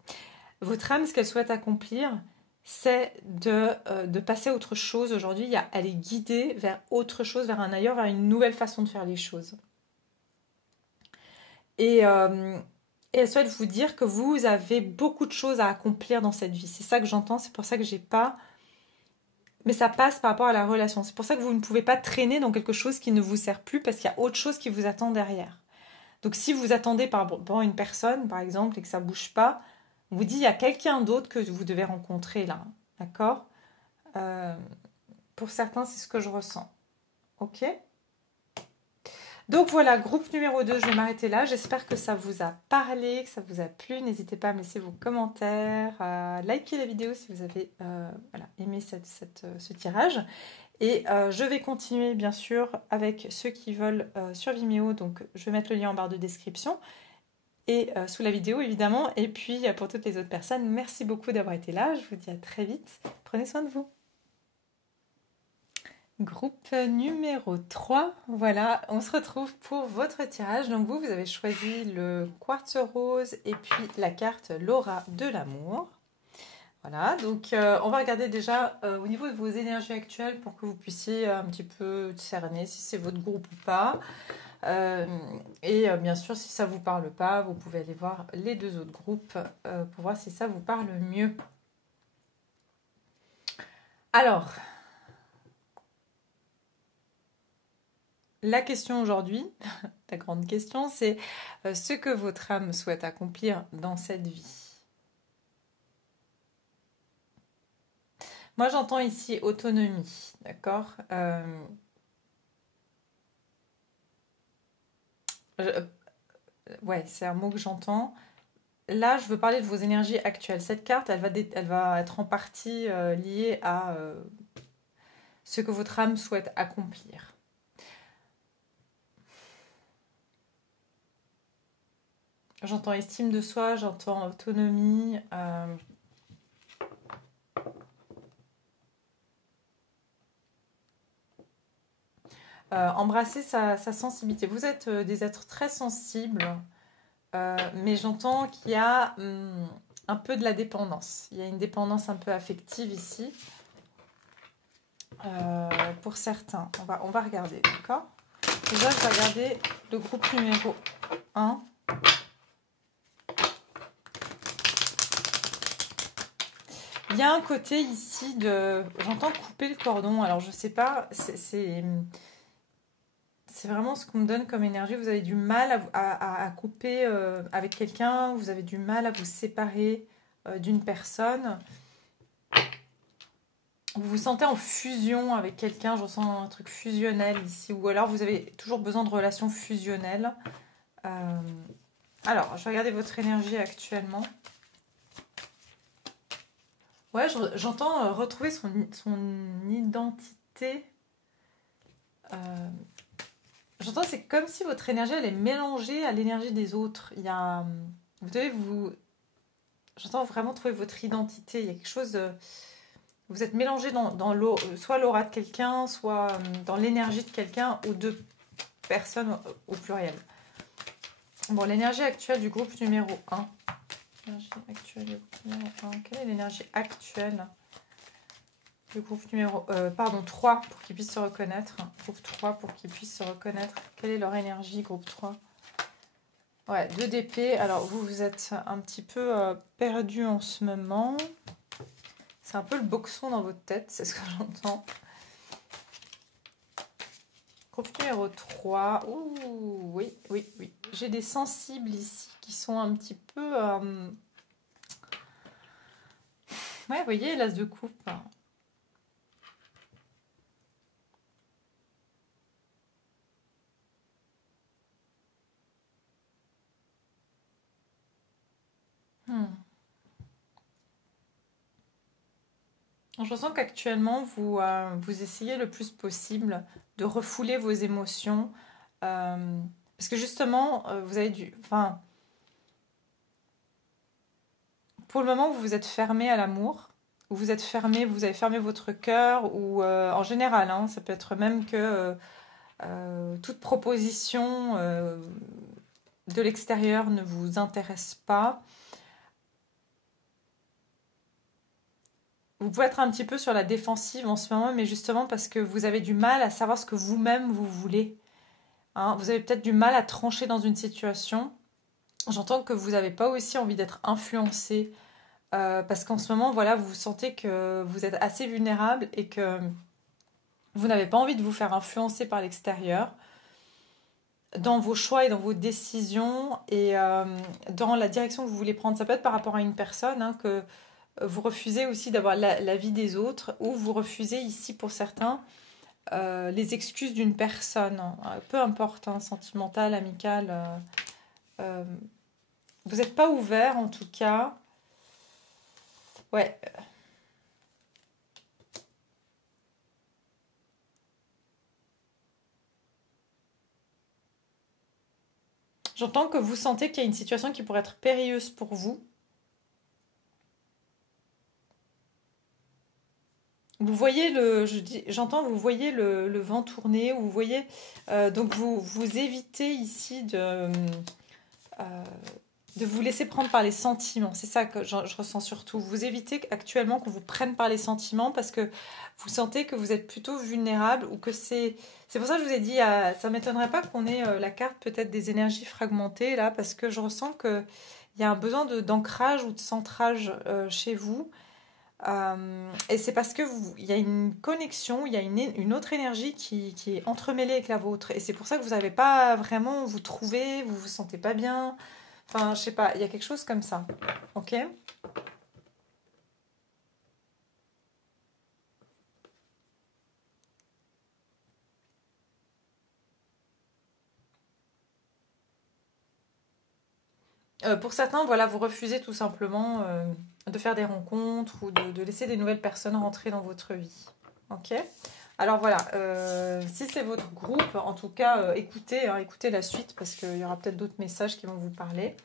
Votre âme, ce qu'elle souhaite accomplir, c'est de passer à autre chose aujourd'hui. Elle est guidée vers autre chose, vers un ailleurs, vers une nouvelle façon de faire les choses. Et elle souhaite vous dire que vous avez beaucoup de choses à accomplir dans cette vie. C'est ça que j'entends, c'est pour ça que j'ai pas... Mais ça passe par rapport à la relation. C'est pour ça que vous ne pouvez pas traîner dans quelque chose qui ne vous sert plus parce qu'il y a autre chose qui vous attend derrière. Donc si vous attendez par une personne, par exemple, et que ça ne bouge pas, on vous dit il y a quelqu'un d'autre que vous devez rencontrer là. D'accord? Pour certains, c'est ce que je ressens. Ok? Donc voilà, groupe numéro 2, je vais m'arrêter là. J'espère que ça vous a parlé, que ça vous a plu. N'hésitez pas à me laisser vos commentaires, à liker la vidéo si vous avez aimé ce tirage. Et je vais continuer bien sûr avec ceux qui veulent sur Vimeo. Donc je vais mettre le lien en barre de description et sous la vidéo évidemment. Et puis pour toutes les autres personnes, merci beaucoup d'avoir été là. Je vous dis à très vite. Prenez soin de vous. Groupe numéro 3, voilà, on se retrouve pour votre tirage. Donc vous avez choisi le quartz rose et puis la carte l'aura de l'amour. Voilà, donc on va regarder déjà au niveau de vos énergies actuelles pour que vous puissiez un petit peu cerner si c'est votre groupe ou pas. Et bien sûr, si ça ne vous parle pas, vous pouvez aller voir les deux autres groupes pour voir si ça vous parle mieux. Alors... La question aujourd'hui, la grande question, c'est ce que votre âme souhaite accomplir dans cette vie. Moi, j'entends ici autonomie, d'accord? Ouais, c'est un mot que j'entends. Là, je veux parler de vos énergies actuelles. Cette carte, elle va être en partie liée à ce que votre âme souhaite accomplir. J'entends estime de soi, j'entends autonomie. Embrasser sa sensibilité. Vous êtes des êtres très sensibles, mais j'entends qu'il y a un peu de la dépendance. Il y a une dépendance un peu affective ici. Pour certains. On va regarder, d'accord? Déjà, je vais regarder le groupe numéro 1. Il y a un côté ici de... J'entends couper le cordon. Alors, je sais pas, c'est vraiment ce qu'on me donne comme énergie. Vous avez du mal à couper avec quelqu'un. Vous avez du mal à vous séparer d'une personne. Vous vous sentez en fusion avec quelqu'un. Je ressens un truc fusionnel ici. Ou alors, vous avez toujours besoin de relations fusionnelles. Alors, je vais regarder votre énergie actuellement. Ouais, j'entends retrouver son identité. J'entends, c'est comme si votre énergie, elle est mélangée à l'énergie des autres. Il y a... J'entends vraiment trouver votre identité. Il y a quelque chose de... Vous êtes mélangé dans l'eau, soit l'aura de quelqu'un, soit dans l'énergie de quelqu'un ou de personnes au pluriel. Bon, l'énergie actuelle du groupe numéro 1. L'énergie actuelle du groupe numéro 1. Quelle est l'énergie actuelle du groupe numéro... 3, pour qu'ils puissent se reconnaître. Groupe 3, pour qu'ils puissent se reconnaître. Quelle est leur énergie, groupe 3? Ouais, 2 d'épée. Alors, vous êtes un petit peu perdu en ce moment. C'est un peu le boxon dans votre tête, c'est ce que j'entends. Groupe numéro 3. Ouh, oui. J'ai des sensibles ici qui sont un petit peu... Ouais, vous voyez, l'as de coupe. Je sens qu'actuellement, vous essayez le plus possible de refouler vos émotions. Parce que justement, vous avez dû... Enfin, pour le moment, vous vous êtes fermé à l'amour. vous êtes fermé, vous avez fermé votre cœur, ou en général, hein, ça peut être même que toute proposition de l'extérieur ne vous intéresse pas. Vous pouvez être un petit peu sur la défensive en ce moment, mais justement parce que vous avez du mal à savoir ce que vous-même vous voulez. Hein. Vous avez peut-être du mal à trancher dans une situation. J'entends que vous n'avez pas aussi envie d'être influencé parce qu'en ce moment, voilà, vous sentez que vous êtes assez vulnérable et que vous n'avez pas envie de vous faire influencer par l'extérieur dans vos choix et dans vos décisions et dans la direction que vous voulez prendre. Ça peut être par rapport à une personne, hein, que vous refusez aussi d'avoir l'avis des autres, ou vous refusez ici pour certains les excuses d'une personne, hein, peu importe, hein, sentimentale, amicale. Vous n'êtes pas ouvert en tout cas. Ouais. J'entends que vous sentez qu'il y a une situation qui pourrait être périlleuse pour vous. Vous voyez j'entends, vous voyez le vent tourner, ou vous voyez, donc vous évitez ici de vous laisser prendre par les sentiments. C'est ça que je ressens surtout. Vous évitez actuellement qu'on vous prenne par les sentiments parce que vous sentez que vous êtes plutôt vulnérable, ou que c'est pour ça que je vous ai dit, ça m'étonnerait pas qu'on ait la carte peut-être des énergies fragmentées là, parce que je ressens qu'il y a un besoin d'ancrage ou de centrage chez vous. Et c'est parce que il y a une connexion, il y a une autre énergie qui est entremêlée avec la vôtre. Et c'est pour ça que vous n'avez pas vraiment vous trouver, vous vous sentez pas bien. Enfin, je sais pas, il y a quelque chose comme ça. Ok ? Pour certains, voilà, vous refusez tout simplement de faire des rencontres ou de laisser des nouvelles personnes rentrer dans votre vie. Ok ? Alors voilà, si c'est votre groupe, en tout cas, écoutez, hein, écoutez la suite parce qu'il y aura peut-être d'autres messages qui vont vous parler.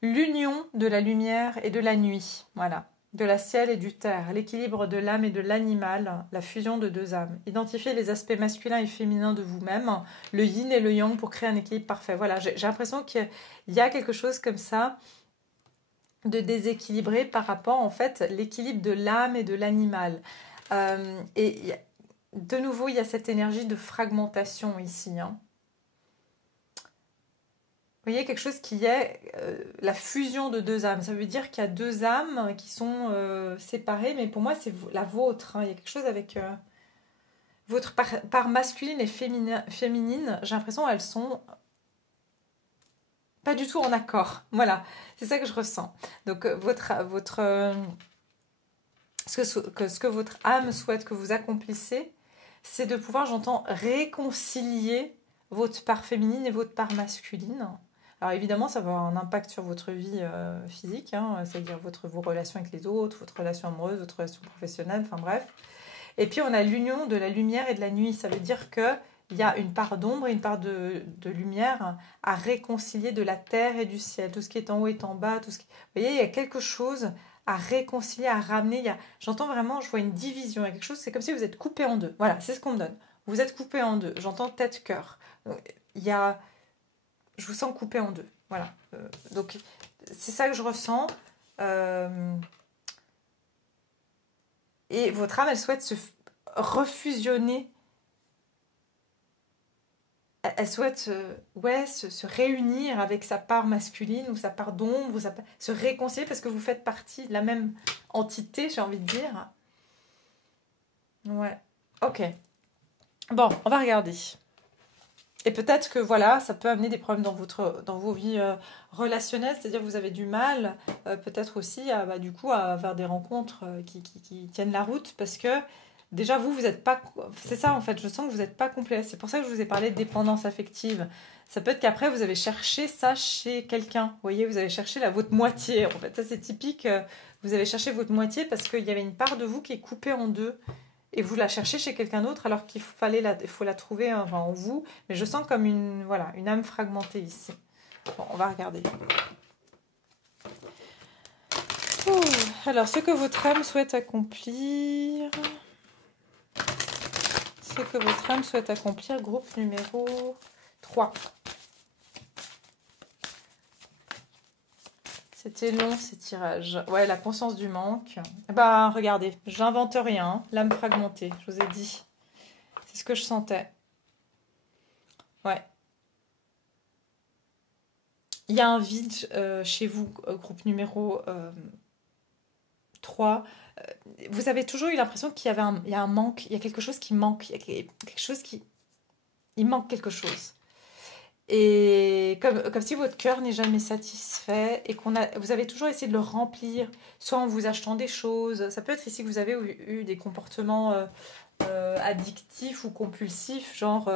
L'union de la lumière et de la nuit, voilà, de la ciel et du terre, l'équilibre de l'âme et de l'animal, la fusion de deux âmes. Identifiez les aspects masculins et féminins de vous-même, le yin et le yang pour créer un équilibre parfait. Voilà, j'ai l'impression qu'il y a quelque chose comme ça de déséquilibré par rapport, en fait, l'équilibre de l'âme et de l'animal. Et de nouveau, il y a cette énergie de fragmentation ici, hein. Vous voyez, quelque chose qui est la fusion de deux âmes. Ça veut dire qu'il y a deux âmes qui sont séparées, mais pour moi, c'est la vôtre, hein. Il y a quelque chose avec votre part masculine et féminine. J'ai l'impression qu'elles sont pas du tout en accord. Voilà, c'est ça que je ressens. Donc, ce que votre âme souhaite que vous accomplissez, c'est de pouvoir, j'entends, réconcilier votre part féminine et votre part masculine. Alors évidemment, ça va avoir un impact sur votre vie physique, hein, c'est-à-dire vos relations avec les autres, votre relation amoureuse, votre relation professionnelle, enfin bref. Et puis on a l'union de la lumière et de la nuit. Ça veut dire qu'il y a une part d'ombre et une part de lumière à réconcilier de la terre et du ciel. Tout ce qui est en haut est en bas. Vous voyez, il y a quelque chose à réconcilier, à ramener. J'entends vraiment, je vois une division. Il y a quelque chose, c'est comme si vous êtes coupé en deux. Voilà, c'est ce qu'on me donne. Vous êtes coupé en deux. J'entends tête-cœur. Je vous sens coupé en deux. Voilà. Donc, c'est ça que je ressens. Et votre âme, elle souhaite se refusionner. Elle souhaite se réunir avec sa part masculine ou sa part d'ombre, ou se réconcilier parce que vous faites partie de la même entité, j'ai envie de dire. Ouais. Ok. Bon, on va regarder. Et peut-être que voilà, ça peut amener des problèmes dans vos vies relationnelles, c'est-à-dire que vous avez du mal peut-être aussi à faire des rencontres qui tiennent la route, parce que déjà vous n'êtes pas... C'est ça en fait, je sens que vous n'êtes pas complet. C'est pour ça que je vous ai parlé de dépendance affective. Ça peut être qu'après vous avez cherché ça chez quelqu'un. Vous voyez, vous avez cherché votre moitié. En fait, ça c'est typique. Vous avez cherché votre moitié parce qu'il y avait une part de vous qui est coupée en deux. Et vous la cherchez chez quelqu'un d'autre alors qu'il faut la trouver en vous. Mais je sens comme une âme fragmentée ici. Bon, on va regarder. Ouh. Alors, ce que votre âme souhaite accomplir... Ce que votre âme souhaite accomplir, groupe numéro 3. C'était long ces tirages. Ouais, la conscience du manque. Bah, regardez, j'invente rien. Hein. L'âme fragmentée, je vous ai dit. C'est ce que je sentais. Ouais. Il y a un vide chez vous, groupe numéro 3. Vous avez toujours eu l'impression qu'il y avait il y a un manque, il y a quelque chose qui manque, il y a quelque chose qui... Il manque quelque chose. Et comme si votre cœur n'est jamais satisfait et vous avez toujours essayé de le remplir, soit en vous achetant des choses. Ça peut être ici que vous avez eu des comportements addictifs ou compulsifs, genre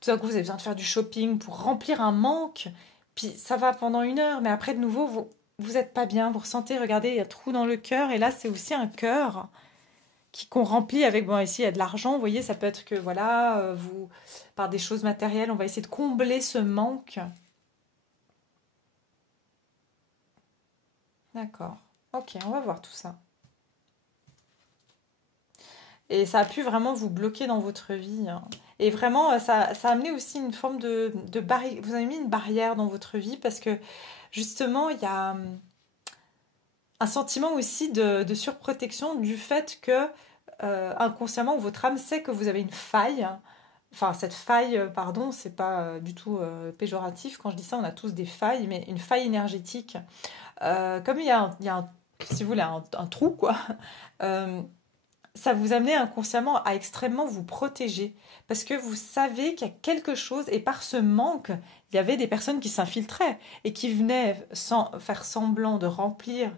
tout d'un coup vous avez besoin de faire du shopping pour remplir un manque, puis ça va pendant 1 heure, mais après de nouveau vous n'êtes pas bien, vous ressentez, regardez, il y a un trou dans le cœur, et là c'est aussi un cœur qu'on remplit avec, bon ici il y a de l'argent, vous voyez, ça peut être que voilà, par des choses matérielles, on va essayer de combler ce manque. D'accord, ok, on va voir tout ça. Et ça a pu vraiment vous bloquer dans votre vie. Hein. Et vraiment, ça a amené aussi une forme de barrière. Vous avez mis une barrière dans votre vie parce que justement, il y a un sentiment aussi de surprotection du fait que inconsciemment, votre âme sait que vous avez une faille. Enfin, cette faille, pardon, c'est pas du tout péjoratif. Quand je dis ça, on a tous des failles, mais une faille énergétique. Comme il y a si vous voulez, un trou, quoi. Euh, Ça vous amenait inconsciemment à extrêmement vous protéger. Parce que vous savez qu'il y a quelque chose, et par ce manque, il y avait des personnes qui s'infiltraient et qui venaient faire semblant de remplir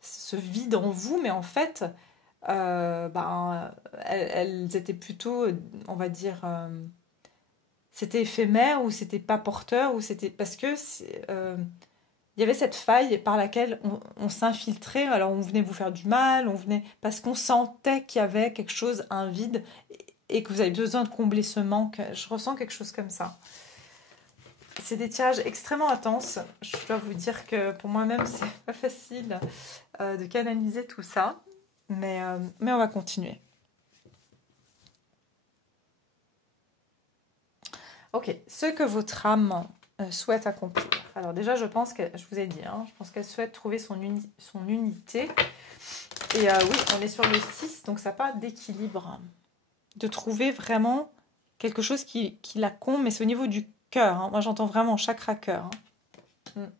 ce vide en vous, mais en fait, elles étaient plutôt, on va dire, c'était éphémère ou c'était pas porteur, ou c'était parce que il y avait cette faille par laquelle on s'infiltrait, alors on venait vous faire du mal, on venait parce qu'on sentait qu'il y avait quelque chose, un vide, et que vous avez besoin de combler ce manque. Je ressens quelque chose comme ça. C'est des tirages extrêmement intenses. Je dois vous dire que pour moi-même, c'est pas facile de canaliser tout ça, mais on va continuer. Ok, ce que votre âme souhaite accomplir. Alors déjà, je pense que, je vous ai dit, hein, je pense qu'elle souhaite trouver son unité. Et oui, on est sur le 6, donc ça part d'équilibre. De trouver vraiment quelque chose qui la comble, mais c'est au niveau du cœur. Hein. Moi, j'entends vraiment chakra cœur. Hein.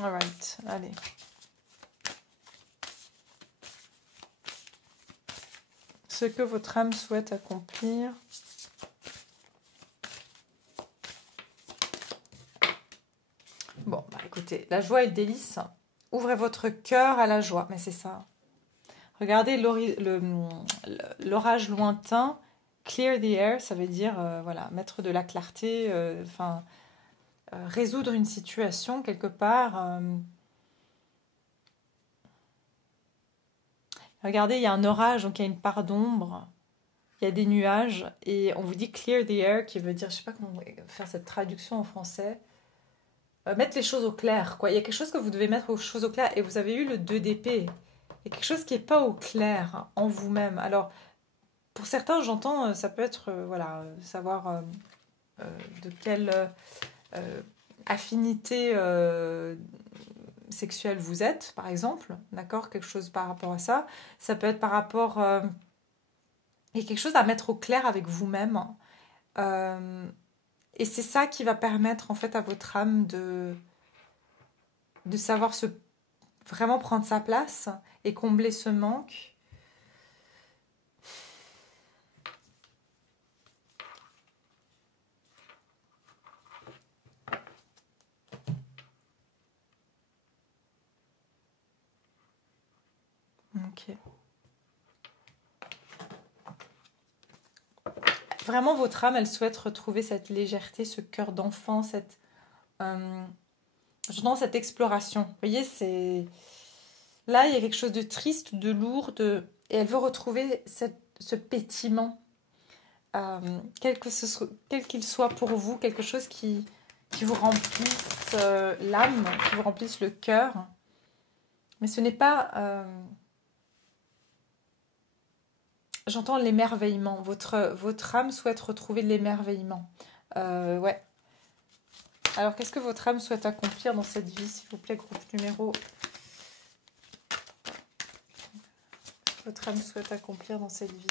Alright, allez. Ce que votre âme souhaite accomplir. Bon, bah écoutez, la joie et le délice. Ouvrez votre cœur à la joie, mais c'est ça. Regardez l'orage lointain. Clear the air, ça veut dire voilà, mettre de la clarté, résoudre une situation quelque part. Regardez, il y a un orage, donc il y a une part d'ombre, il y a des nuages, et on vous dit clear the air, qui veut dire, je ne sais pas comment faire cette traduction en français, mettre les choses au clair, quoi. Il y a quelque chose que vous devez mettre aux choses au clair, et vous avez eu le 2 d'épée. Il y a quelque chose qui n'est pas au clair hein, en vous-même. Alors, pour certains, j'entends, ça peut être, voilà, savoir de quelle affinité sexuelle vous êtes, par exemple, d'accord, quelque chose par rapport à ça. Ça peut être par rapport... il y a quelque chose à mettre au clair avec vous-même. Et c'est ça qui va permettre, en fait, à votre âme de savoir vraiment prendre sa place et combler ce manque. Ok. Vraiment, votre âme, elle souhaite retrouver cette légèreté, ce cœur d'enfant, cette exploration. Vous voyez, c'est... Là, il y a quelque chose de triste, de lourd, et elle veut retrouver ce pétillement. quel qu'il soit pour vous, quelque chose qui vous remplisse l'âme, qui vous remplisse le cœur. Mais ce n'est pas... j'entends l'émerveillement. Votre âme souhaite retrouver l'émerveillement. Ouais. Alors, qu'est-ce que votre âme souhaite accomplir dans cette vie, s'il vous plaît, groupe numéro... Votre âme souhaite accomplir dans cette vie.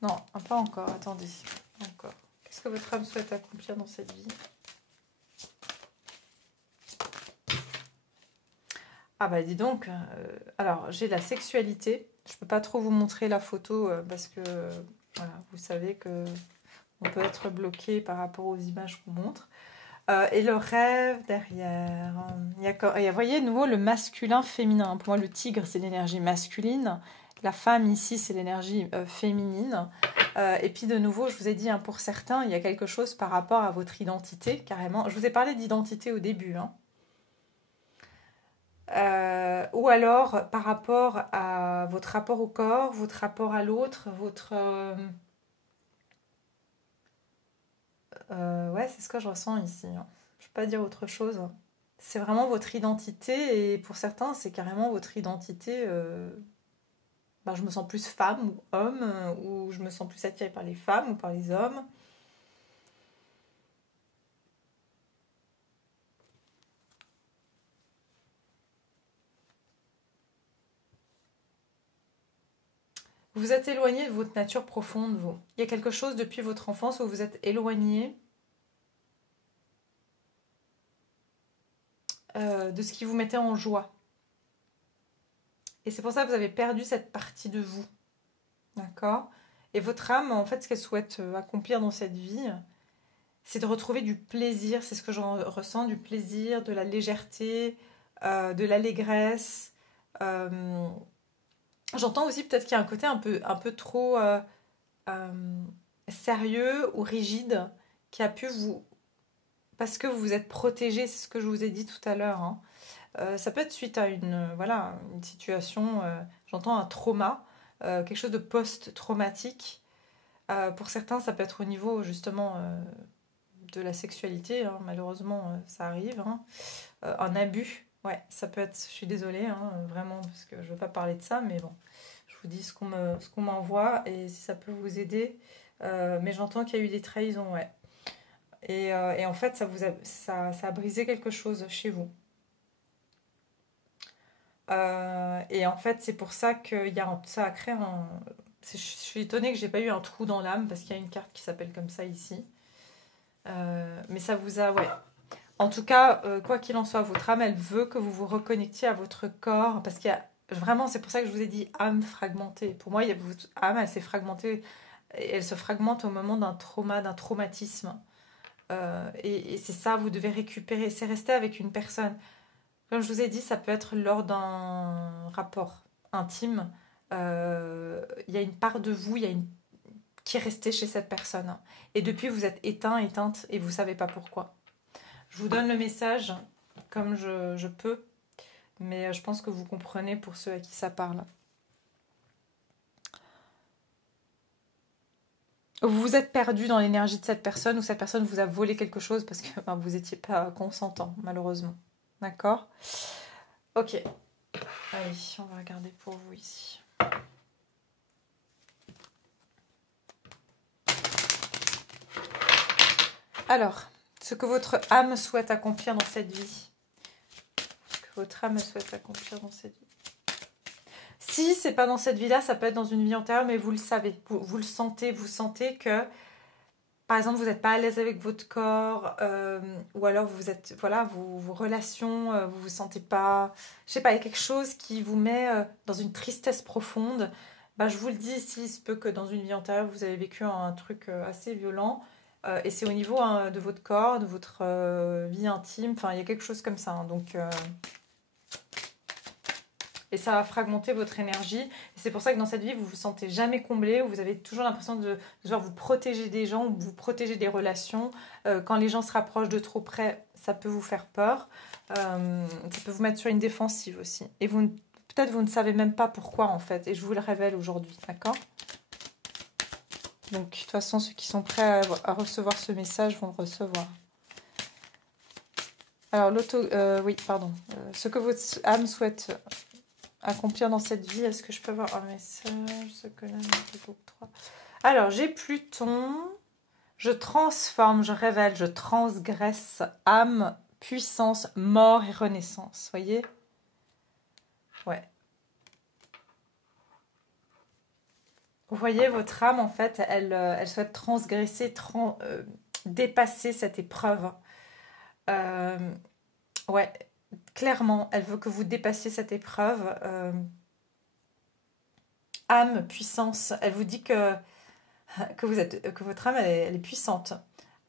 Non, pas encore, attendez. Encore. Qu'est-ce que votre âme souhaite accomplir dans cette vie? Ah bah dis donc, alors j'ai la sexualité. Je peux pas trop vous montrer la photo parce que voilà, vous savez que on peut être bloqué par rapport aux images qu'on montre. Et le rêve derrière. Il y a, vous voyez, de nouveau, le masculin féminin. Pour moi, le tigre, c'est l'énergie masculine. La femme, ici, c'est l'énergie féminine. Et puis, de nouveau, je vous ai dit, hein, pour certains, il y a quelque chose par rapport à votre identité, carrément. Je vous ai parlé d'identité au début. Hein. Ou alors, par rapport à votre rapport au corps, votre rapport à l'autre, votre... ouais, c'est ce que je ressens ici. Hein. Je ne peux pas dire autre chose. C'est vraiment votre identité et pour certains, c'est carrément votre identité. Je me sens plus femme ou homme ou je me sens plus attirée par les femmes ou par les hommes. Vous vous êtes éloigné de votre nature profonde, vous. Il y a quelque chose depuis votre enfance où vous êtes éloigné de ce qui vous mettait en joie. Et c'est pour ça que vous avez perdu cette partie de vous. D'accord? Et votre âme, en fait, ce qu'elle souhaite accomplir dans cette vie, c'est de retrouver du plaisir. C'est ce que j'en ressens, du plaisir, de la légèreté, de l'allégresse. J'entends aussi peut-être qu'il y a un côté un peu trop sérieux ou rigide qui a pu vous... Parce que vous vous êtes protégé, c'est ce que je vous ai dit tout à l'heure. Hein. Ça peut être suite à une situation, j'entends un trauma, quelque chose de post-traumatique. Pour certains, ça peut être au niveau justement de la sexualité, hein, malheureusement ça arrive. Hein. Un abus, ouais, ça peut être, je suis désolée, hein, vraiment, parce que je ne veux pas parler de ça, mais bon, je vous dis ce qu'on m'envoie et si ça peut vous aider. Mais j'entends qu'il y a eu des trahisons, ouais. Et en fait, ça a brisé quelque chose chez vous. Et en fait, c'est pour ça que ça a créé un... Je suis étonnée que j'ai pas eu un trou dans l'âme parce qu'il y a une carte qui s'appelle comme ça ici. Mais ça vous a... Ouais. En tout cas, quoi qu'il en soit, votre âme, elle veut que vous vous reconnectiez à votre corps parce qu'il y a... Vraiment, c'est pour ça que je vous ai dit âme fragmentée. Pour moi, votre âme, elle s'est fragmentée. Elle se fragmente au moment d'un trauma, d'un traumatisme. Et c'est ça, vous devez récupérer. C'est rester avec une personne. Comme je vous ai dit, ça peut être lors d'un rapport intime. Il y a une part de vous qui est restée chez cette personne. Et depuis, vous êtes éteinte, et vous ne savez pas pourquoi. Je vous donne le message comme je peux, mais je pense que vous comprenez pour ceux à qui ça parle. Vous vous êtes perdu dans l'énergie de cette personne ou cette personne vous a volé quelque chose parce que vous n'étiez pas consentant, malheureusement. D'accord? Ok. Allez, on va regarder pour vous ici. Alors, ce que votre âme souhaite accomplir dans cette vie. Ce que votre âme souhaite accomplir dans cette vie. Si c'est pas dans cette vie-là, ça peut être dans une vie antérieure, mais vous le savez, vous le sentez, vous sentez que, par exemple, vous n'êtes pas à l'aise avec votre corps, ou alors vous êtes, voilà, vos relations, vous vous sentez pas, je sais pas, il y a quelque chose qui vous met dans une tristesse profonde. Je vous le dis ici, il se peut que dans une vie antérieure, vous avez vécu un truc assez violent, et c'est au niveau de votre corps, de votre vie intime, enfin, il y a quelque chose comme ça, hein, donc... Et ça va fragmenter votre énergie. Et c'est pour ça que dans cette vie, vous ne vous sentez jamais comblé, vous avez toujours l'impression de devoir vous protéger des gens, vous protéger des relations. Quand les gens se rapprochent de trop près, ça peut vous faire peur. Ça peut vous mettre sur une défensive aussi. Et peut-être vous ne savez même pas pourquoi en fait. Et je vous le révèle aujourd'hui, d'accord ? Donc, de toute façon, ceux qui sont prêts à recevoir ce message vont le recevoir. Alors, oui, pardon. Ce que votre âme souhaite accomplir dans cette vie, est-ce que je peux avoir un message? Ce que l'âme groupe 3. Alors, j'ai Pluton. Je transforme, je révèle, je transgresse âme, puissance, mort et renaissance. Voyez? Ouais. Vous voyez, votre âme, en fait, elle souhaite transgresser, dépasser cette épreuve. Ouais, clairement, elle veut que vous dépassiez cette épreuve. Âme, puissance, elle vous dit que votre âme, elle est puissante.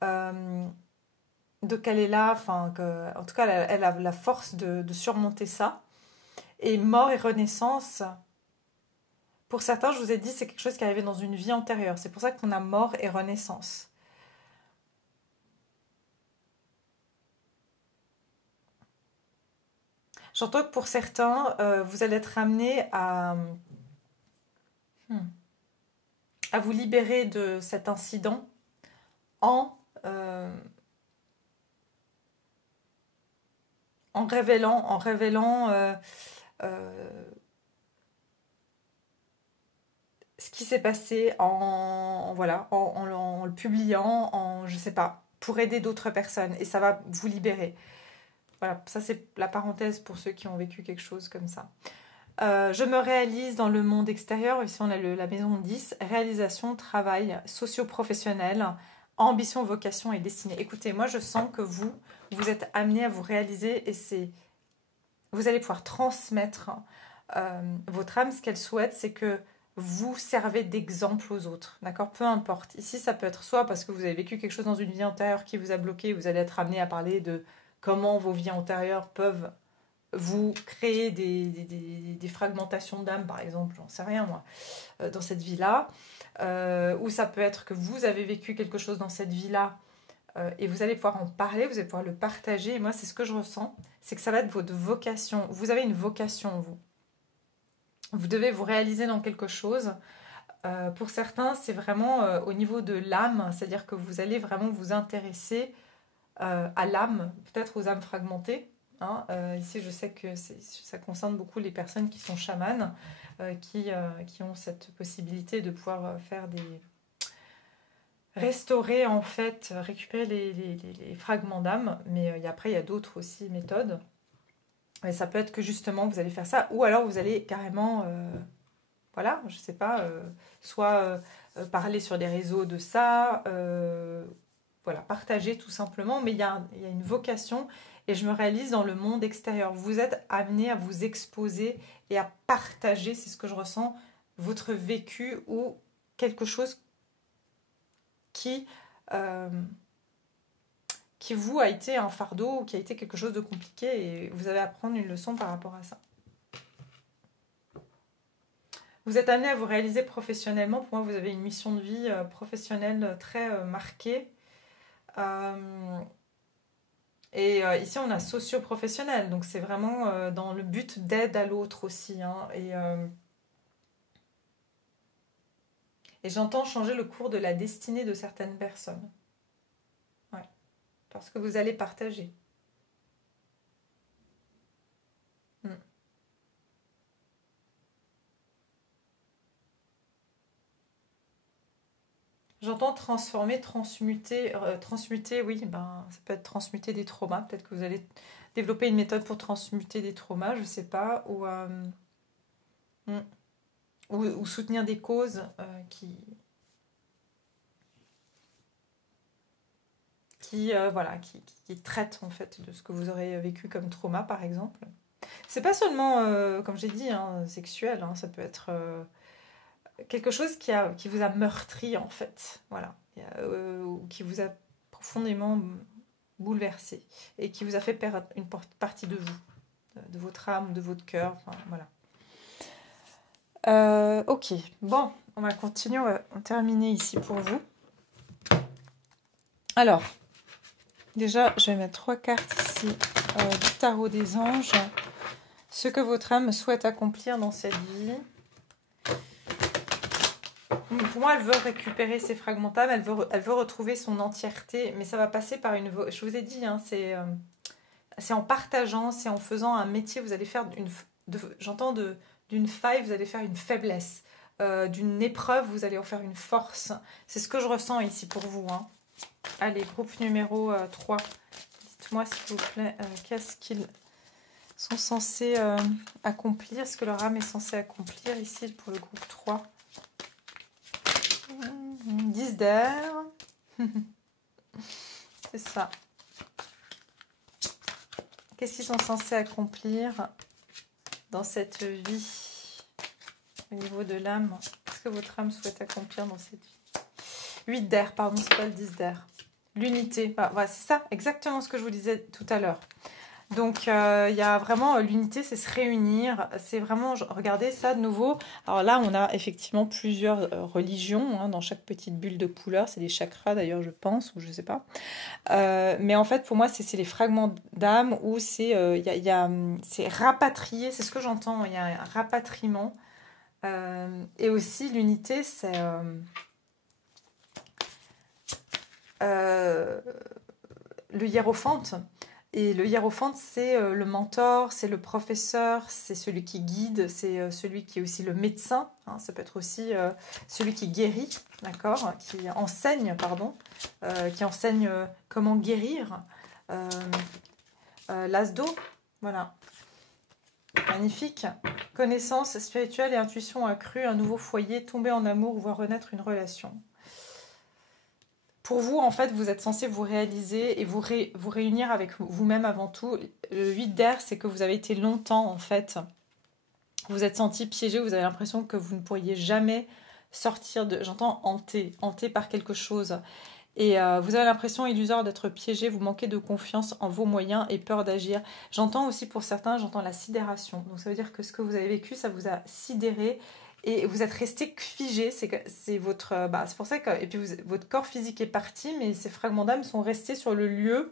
Donc elle est là, en tout cas, elle a la force de surmonter ça. Et mort et renaissance, pour certains, je vous ai dit, c'est quelque chose qui est arrivé dans une vie antérieure. C'est pour ça qu'on a mort et renaissance. J'entends que pour certains, vous allez être amené à vous libérer de cet incident en révélant ce qui s'est passé en le publiant, je sais pas, pour aider d'autres personnes. Et ça va vous libérer. Voilà, ça c'est la parenthèse pour ceux qui ont vécu quelque chose comme ça. Je me réalise dans le monde extérieur. Ici on a la maison 10. Réalisation, travail, socio-professionnel, ambition, vocation et destinée. Écoutez, moi je sens que vous êtes amené à vous réaliser et vous allez pouvoir transmettre votre âme. Ce qu'elle souhaite, c'est que vous servez d'exemple aux autres, d'accord? Peu importe. Ici, ça peut être soit parce que vous avez vécu quelque chose dans une vie antérieure qui vous a bloqué, vous allez être amené à parler de comment vos vies antérieures peuvent vous créer des fragmentations d'âme, par exemple, j'en sais rien moi, dans cette vie-là. Ou ça peut être que vous avez vécu quelque chose dans cette vie-là et vous allez pouvoir en parler, vous allez pouvoir le partager. Et moi, c'est ce que je ressens, c'est que ça va être votre vocation. Vous avez une vocation, vous. Vous devez vous réaliser dans quelque chose. Pour certains, c'est vraiment au niveau de l'âme, c'est-à-dire que vous allez vraiment vous intéresser à l'âme, peut-être aux âmes fragmentées. Hein. Ici, je sais que ça concerne beaucoup les personnes qui sont chamanes, qui ont cette possibilité de pouvoir faire restaurer, en fait, récupérer les fragments d'âme. Mais après, il y a d'autres aussi méthodes. Et ça peut être que justement, vous allez faire ça, ou alors vous allez carrément, voilà, je sais pas, soit parler sur des réseaux de ça, voilà, partager tout simplement, mais il y a une vocation et je me réalise dans le monde extérieur. Vous êtes amené à vous exposer et à partager, c'est ce que je ressens, votre vécu ou quelque chose qui vous a été un fardeau ou qui a été quelque chose de compliqué et vous allez apprendre une leçon par rapport à ça. Vous êtes amené à vous réaliser professionnellement. Pour moi, vous avez une mission de vie professionnelle très marquée. Ici, on a socio-professionnel. Donc, c'est vraiment dans le but d'aide à l'autre aussi. Hein, et j'entends changer le cours de la destinée de certaines personnes. Ouais. Parce que vous allez partager. J'entends transformer, transmuter, oui, ça peut être transmuter des traumas. Peut-être que vous allez développer une méthode pour transmuter des traumas, je ne sais pas, ou soutenir des causes qui traitent en fait de ce que vous aurez vécu comme trauma, par exemple. C'est pas seulement, comme j'ai dit, hein, sexuel, hein, ça peut être quelque chose qui vous a meurtri en fait, voilà, ou qui vous a profondément bouleversé et qui vous a fait perdre une partie de vous, de votre âme, de votre cœur, enfin voilà. Ok, bon, on va continuer, on va terminer ici pour vous. Alors, déjà, je vais mettre 3 cartes ici du tarot des anges. Ce que votre âme souhaite accomplir dans cette vie. Pour moi, elle veut récupérer ses fragments d'âme, elle veut retrouver son entièreté, mais ça va passer par une... Je vous ai dit, hein, c'est en partageant, c'est en faisant un métier, vous allez faire j'entends d'une faille, vous allez faire une faiblesse. D'une épreuve, vous allez en faire une force. C'est ce que je ressens ici pour vous. Hein. Allez, groupe numéro 3. Dites-moi, s'il vous plaît, qu'est-ce qu'ils sont censés accomplir? Ce que leur âme est censée accomplir ici pour le groupe 3. 10 d'air. C'est ça. Qu'est-ce qu'ils sont censés accomplir dans cette vie au niveau de l'âme? Qu'est-ce que votre âme souhaite accomplir dans cette vie? 8 d'air, pardon, c'est pas le 10 d'air. L'unité, voilà, c'est ça, exactement ce que je vous disais tout à l'heure. Donc, il y a vraiment l'unité, c'est se réunir. C'est vraiment, regardez ça de nouveau. Alors là, on a effectivement plusieurs religions hein, dans chaque petite bulle de couleur. C'est des chakras d'ailleurs, je pense, ou je sais pas. Mais en fait, pour moi, c'est les fragments d'âme où c'est c'est rapatrié. C'est ce que j'entends. Il y a un rapatriement. Et aussi, l'unité, c'est... le hiérophante. Et le hiérophante, c'est le mentor, c'est le professeur, c'est celui qui guide, c'est celui qui est aussi le médecin. Hein, ça peut être aussi celui qui guérit, d'accord, qui enseigne comment guérir. L'as d'eau, voilà. Magnifique. Connaissance spirituelle et intuition accrue, un nouveau foyer, tomber en amour, voir renaître une relation. Pour vous, en fait, vous êtes censé vous réaliser et vous réunir avec vous-même avant tout. Le 8 d'air, c'est que vous avez été longtemps, en fait. Vous êtes senti piégé, vous avez l'impression que vous ne pourriez jamais sortir de... J'entends hanté par quelque chose. Et vous avez l'impression illusoire d'être piégé, vous manquez de confiance en vos moyens et peur d'agir. J'entends aussi pour certains, j'entends la sidération. Donc ça veut dire que ce que vous avez vécu, ça vous a sidéré. Et vous êtes resté figé, c'est votre... c'est pour ça que... Et puis votre corps physique est parti, mais ces fragments d'âme sont restés sur le lieu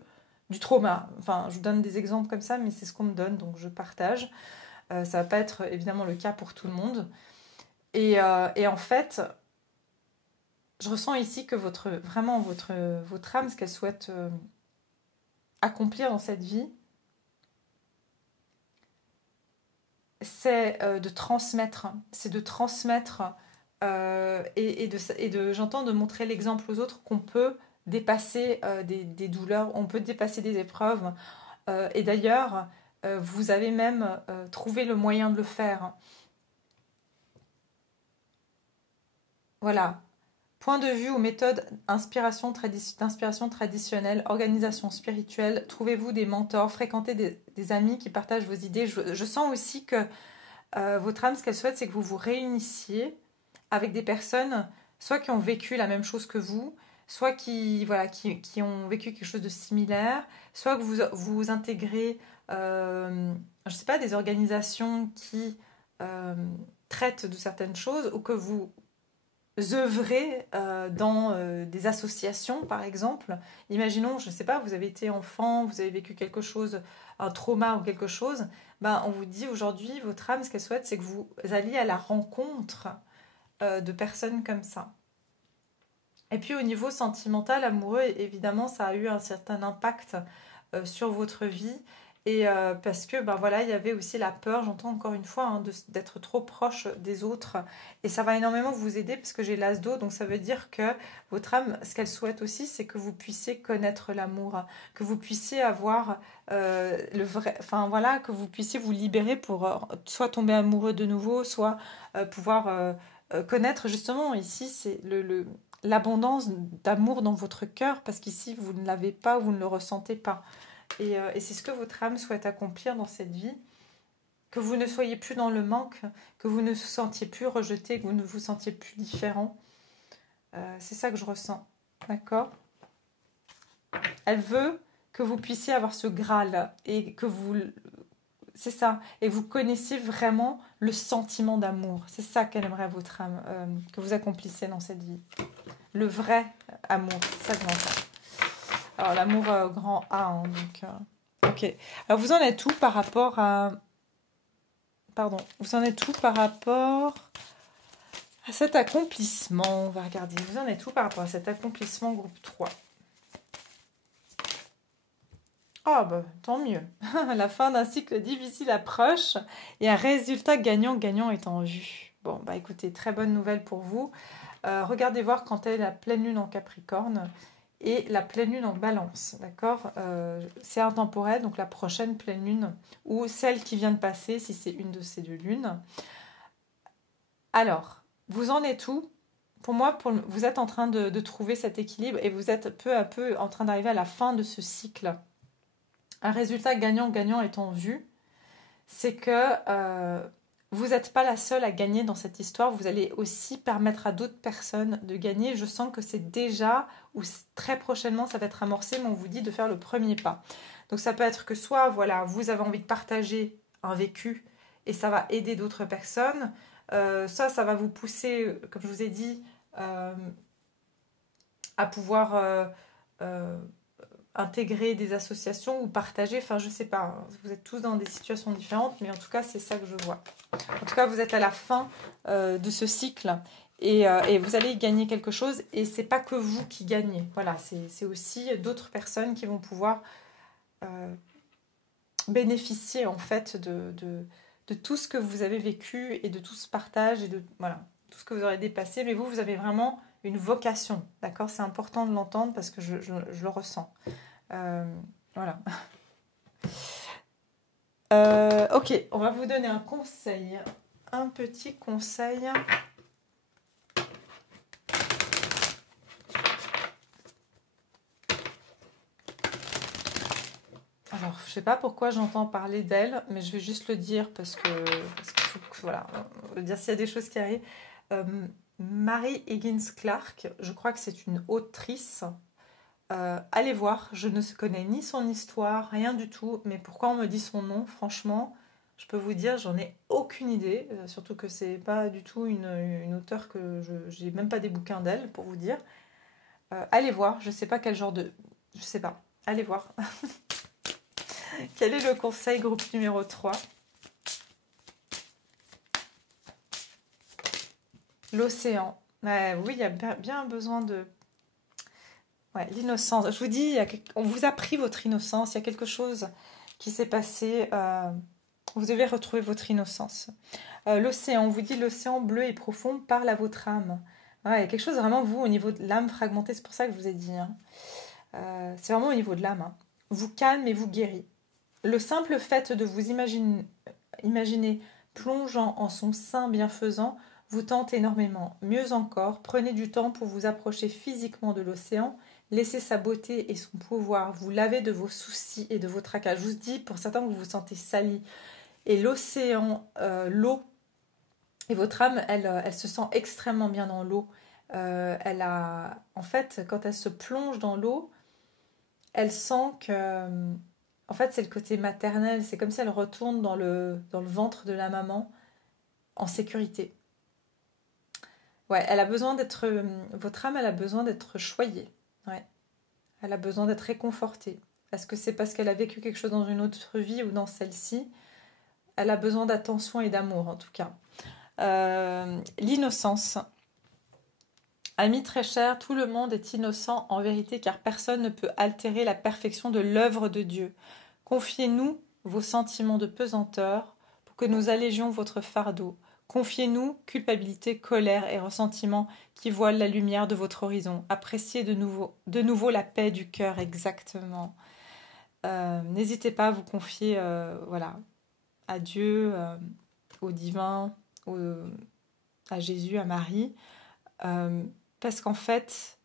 du trauma. Enfin, je vous donne des exemples comme ça, mais c'est ce qu'on me donne, donc je partage. Ça ne va pas être évidemment le cas pour tout le monde. Et en fait, je ressens ici que votre âme, ce qu'elle souhaite accomplir dans cette vie, c'est de transmettre, j'entends de montrer l'exemple aux autres qu'on peut dépasser des douleurs, on peut dépasser des épreuves. Et d'ailleurs, vous avez même trouvé le moyen de le faire. Voilà. Point de vue ou méthode d'inspiration traditionnelle, organisation spirituelle, trouvez-vous des mentors, fréquentez des amis qui partagent vos idées. Je sens aussi que votre âme, ce qu'elle souhaite, c'est que vous vous réunissiez avec des personnes, soit qui ont vécu la même chose que vous, soit qui ont vécu quelque chose de similaire, soit que vous intégrez, je ne sais pas, des organisations qui traitent de certaines choses, ou que vous œuvrez dans des associations, par exemple. Imaginons, je ne sais pas, vous avez été enfant, vous avez vécu quelque chose, un trauma ou quelque chose, on vous dit aujourd'hui, votre âme, ce qu'elle souhaite, c'est que vous alliez à la rencontre de personnes comme ça. Et puis au niveau sentimental, amoureux, évidemment, ça a eu un certain impact sur votre vie. Et parce que il y avait aussi la peur, j'entends encore une fois, d'être trop proche des autres. Et ça va énormément vous aider parce que j'ai l'as d'eau, donc ça veut dire que votre âme, ce qu'elle souhaite aussi, c'est que vous puissiez connaître l'amour, que vous puissiez avoir le vrai, que vous puissiez vous libérer pour soit tomber amoureux de nouveau, soit pouvoir connaître justement ici, c'est l'abondance d'amour dans votre cœur, parce qu'ici vous ne l'avez pas, vous ne le ressentez pas. Et c'est ce que votre âme souhaite accomplir dans cette vie, que vous ne soyez plus dans le manque, que vous ne vous sentiez plus rejeté, que vous ne vous sentiez plus différent. C'est ça que je ressens, d'accord? Elle veut que vous puissiez avoir ce Graal et que vous... C'est ça, et vous connaissiez vraiment le sentiment d'amour. C'est ça qu'elle aimerait, votre âme, que vous accomplissez dans cette vie. Le vrai amour, c'est ça que j'entends. Alors, l'amour grand A, donc... ok. Alors, vous en êtes où par rapport à... Pardon. Vous en êtes où par rapport À cet accomplissement, on va regarder, vous en êtes où par rapport à cet accomplissement groupe 3? Ah bah tant mieux. La fin d'un cycle difficile approche et un résultat gagnant-gagnant est en vue. Bon bah écoutez, très bonne nouvelle pour vous. Regardez voir quand est la pleine lune en Capricorne et la pleine lune en Balance, d'accord? C'est intemporel, donc la prochaine pleine lune ou celle qui vient de passer si c'est une de ces deux lunes. Alors, vous en êtes où? Pour moi, vous êtes en train de trouver cet équilibre et vous êtes peu à peu en train d'arriver à la fin de ce cycle. Un résultat gagnant-gagnant est en vue. C'est que vous n'êtes pas la seule à gagner dans cette histoire. Vous allez aussi permettre à d'autres personnes de gagner. Je sens que c'est déjà ou très prochainement, ça va être amorcé, mais on vous dit de faire le premier pas. Donc ça peut être que soit voilà, vous avez envie de partager un vécu et ça va aider d'autres personnes. Ça va vous pousser, comme je vous ai dit, à pouvoir intégrer des associations ou partager. Enfin, je sais pas. Vous êtes tous dans des situations différentes, mais en tout cas, c'est ça que je vois. En tout cas, vous êtes à la fin de ce cycle et vous allez gagner quelque chose. Et c'est pas que vous qui gagnez. Voilà, c'est aussi d'autres personnes qui vont pouvoir bénéficier en fait de tout ce que vous avez vécu et de tout ce partage et de voilà, tout ce que vous aurez dépassé. Mais vous avez vraiment une vocation, d'accord? C'est important de l'entendre parce que je le ressens. Voilà. Ok, on va vous donner un conseil. Un petit conseil. Alors, je sais pas pourquoi j'entends parler d'elle, mais je vais juste le dire parce qu'il faut que, voilà, on va dire s'il y a des choses qui arrivent. Mary Higgins Clark, je crois que c'est une autrice. Allez voir, je ne connais ni son histoire, rien du tout, mais pourquoi on me dit son nom, franchement, je peux vous dire, j'en ai aucune idée, surtout que c'est pas du tout une auteure que j'ai même pas des bouquins d'elle, pour vous dire. Allez voir, je sais pas quel genre de... Je sais pas, allez voir. Quel est le conseil groupe numéro 3? L'océan. Oui, il y a bien besoin de... Ouais, l'innocence. Je vous dis, on vous a pris votre innocence. Il y a quelque chose qui s'est passé. Vous devez retrouver votre innocence. L'océan. On vous dit l'océan bleu et profond parle à votre âme. Ouais, il y a quelque chose vraiment, vous, au niveau de l'âme fragmentée. C'est pour ça que je vous ai dit. Hein. C'est vraiment au niveau de l'âme. Hein. Vous calme et vous guérit. Le simple fait de vous imaginer plongeant en son sein bienfaisant vous tente énormément. Mieux encore, prenez du temps pour vous approcher physiquement de l'océan. Laissez sa beauté et son pouvoir vous laver de vos soucis et de vos tracas. Je vous dis, pour certains, vous vous sentez sali. Et l'océan, l'eau, et votre âme, elle se sent extrêmement bien dans l'eau. En fait, quand elle se plonge dans l'eau, elle sent que... En fait, c'est le côté maternel. C'est comme si elle retourne dans le ventre de la maman en sécurité. Ouais, elle a besoin d'être... Votre âme, elle a besoin d'être choyée. Ouais. Elle a besoin d'être réconfortée. Est-ce que c'est parce qu'elle a vécu quelque chose dans une autre vie ou dans celle-ci? Elle a besoin d'attention et d'amour, en tout cas. L'innocence. Amis très chers, tout le monde est innocent en vérité, car personne ne peut altérer la perfection de l'œuvre de Dieu. Confiez-nous vos sentiments de pesanteur pour que nous allégions votre fardeau. Confiez-nous culpabilité, colère et ressentiment qui voilent la lumière de votre horizon. Appréciez de nouveau la paix du cœur, exactement. N'hésitez pas à vous confier voilà, à Dieu, au divin, à Jésus, à Marie. Parce qu'en fait,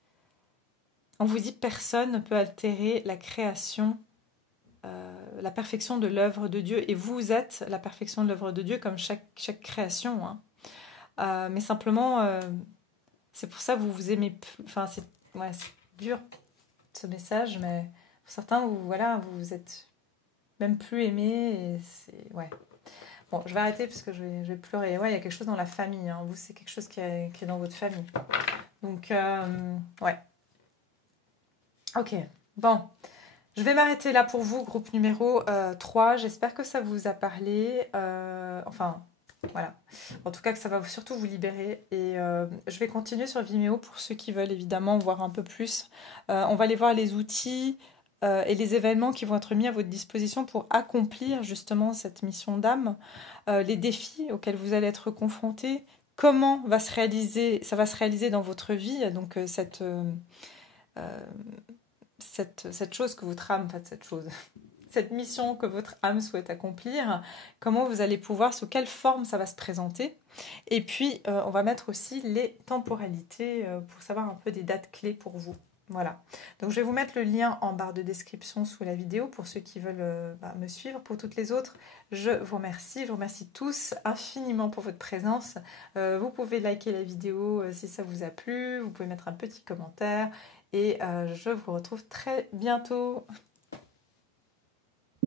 on vous dit personne ne peut altérer la création, la perfection de l'œuvre de Dieu. Et vous êtes la perfection de l'œuvre de Dieu comme chaque création. Hein. Mais simplement, c'est pour ça que vous vous aimez. Enfin, c'est dur ce message, mais pour certains, vous êtes même plus aimés. Et c'est, ouais. Bon, je vais arrêter parce que je vais pleurer. Ouais, il y a quelque chose dans la famille. Hein. Vous, c'est quelque chose qui est dans votre famille. Donc, ouais. Ok, bon. Je vais m'arrêter là pour vous, groupe numéro 3. J'espère que ça vous a parlé. Enfin, Voilà. En tout cas, que ça va surtout vous libérer. Et je vais continuer sur Vimeo pour ceux qui veulent évidemment voir un peu plus. On va aller voir les outils et les événements qui vont être mis à votre disposition pour accomplir justement cette mission d'âme, les défis auxquels vous allez être confrontés, comment ça va se réaliser dans votre vie, donc cette chose que votre âme, enfin cette chose, cette mission que votre âme souhaite accomplir, comment vous allez pouvoir, sous quelle forme ça va se présenter. Et puis, on va mettre aussi les temporalités pour savoir un peu des dates clés pour vous. Voilà. Donc, je vais vous mettre le lien en barre de description sous la vidéo pour ceux qui veulent me suivre. Pour toutes les autres, je vous remercie. Je vous remercie tous infiniment pour votre présence. Vous pouvez liker la vidéo si ça vous a plu. Vous pouvez mettre un petit commentaire. Et je vous retrouve très bientôt.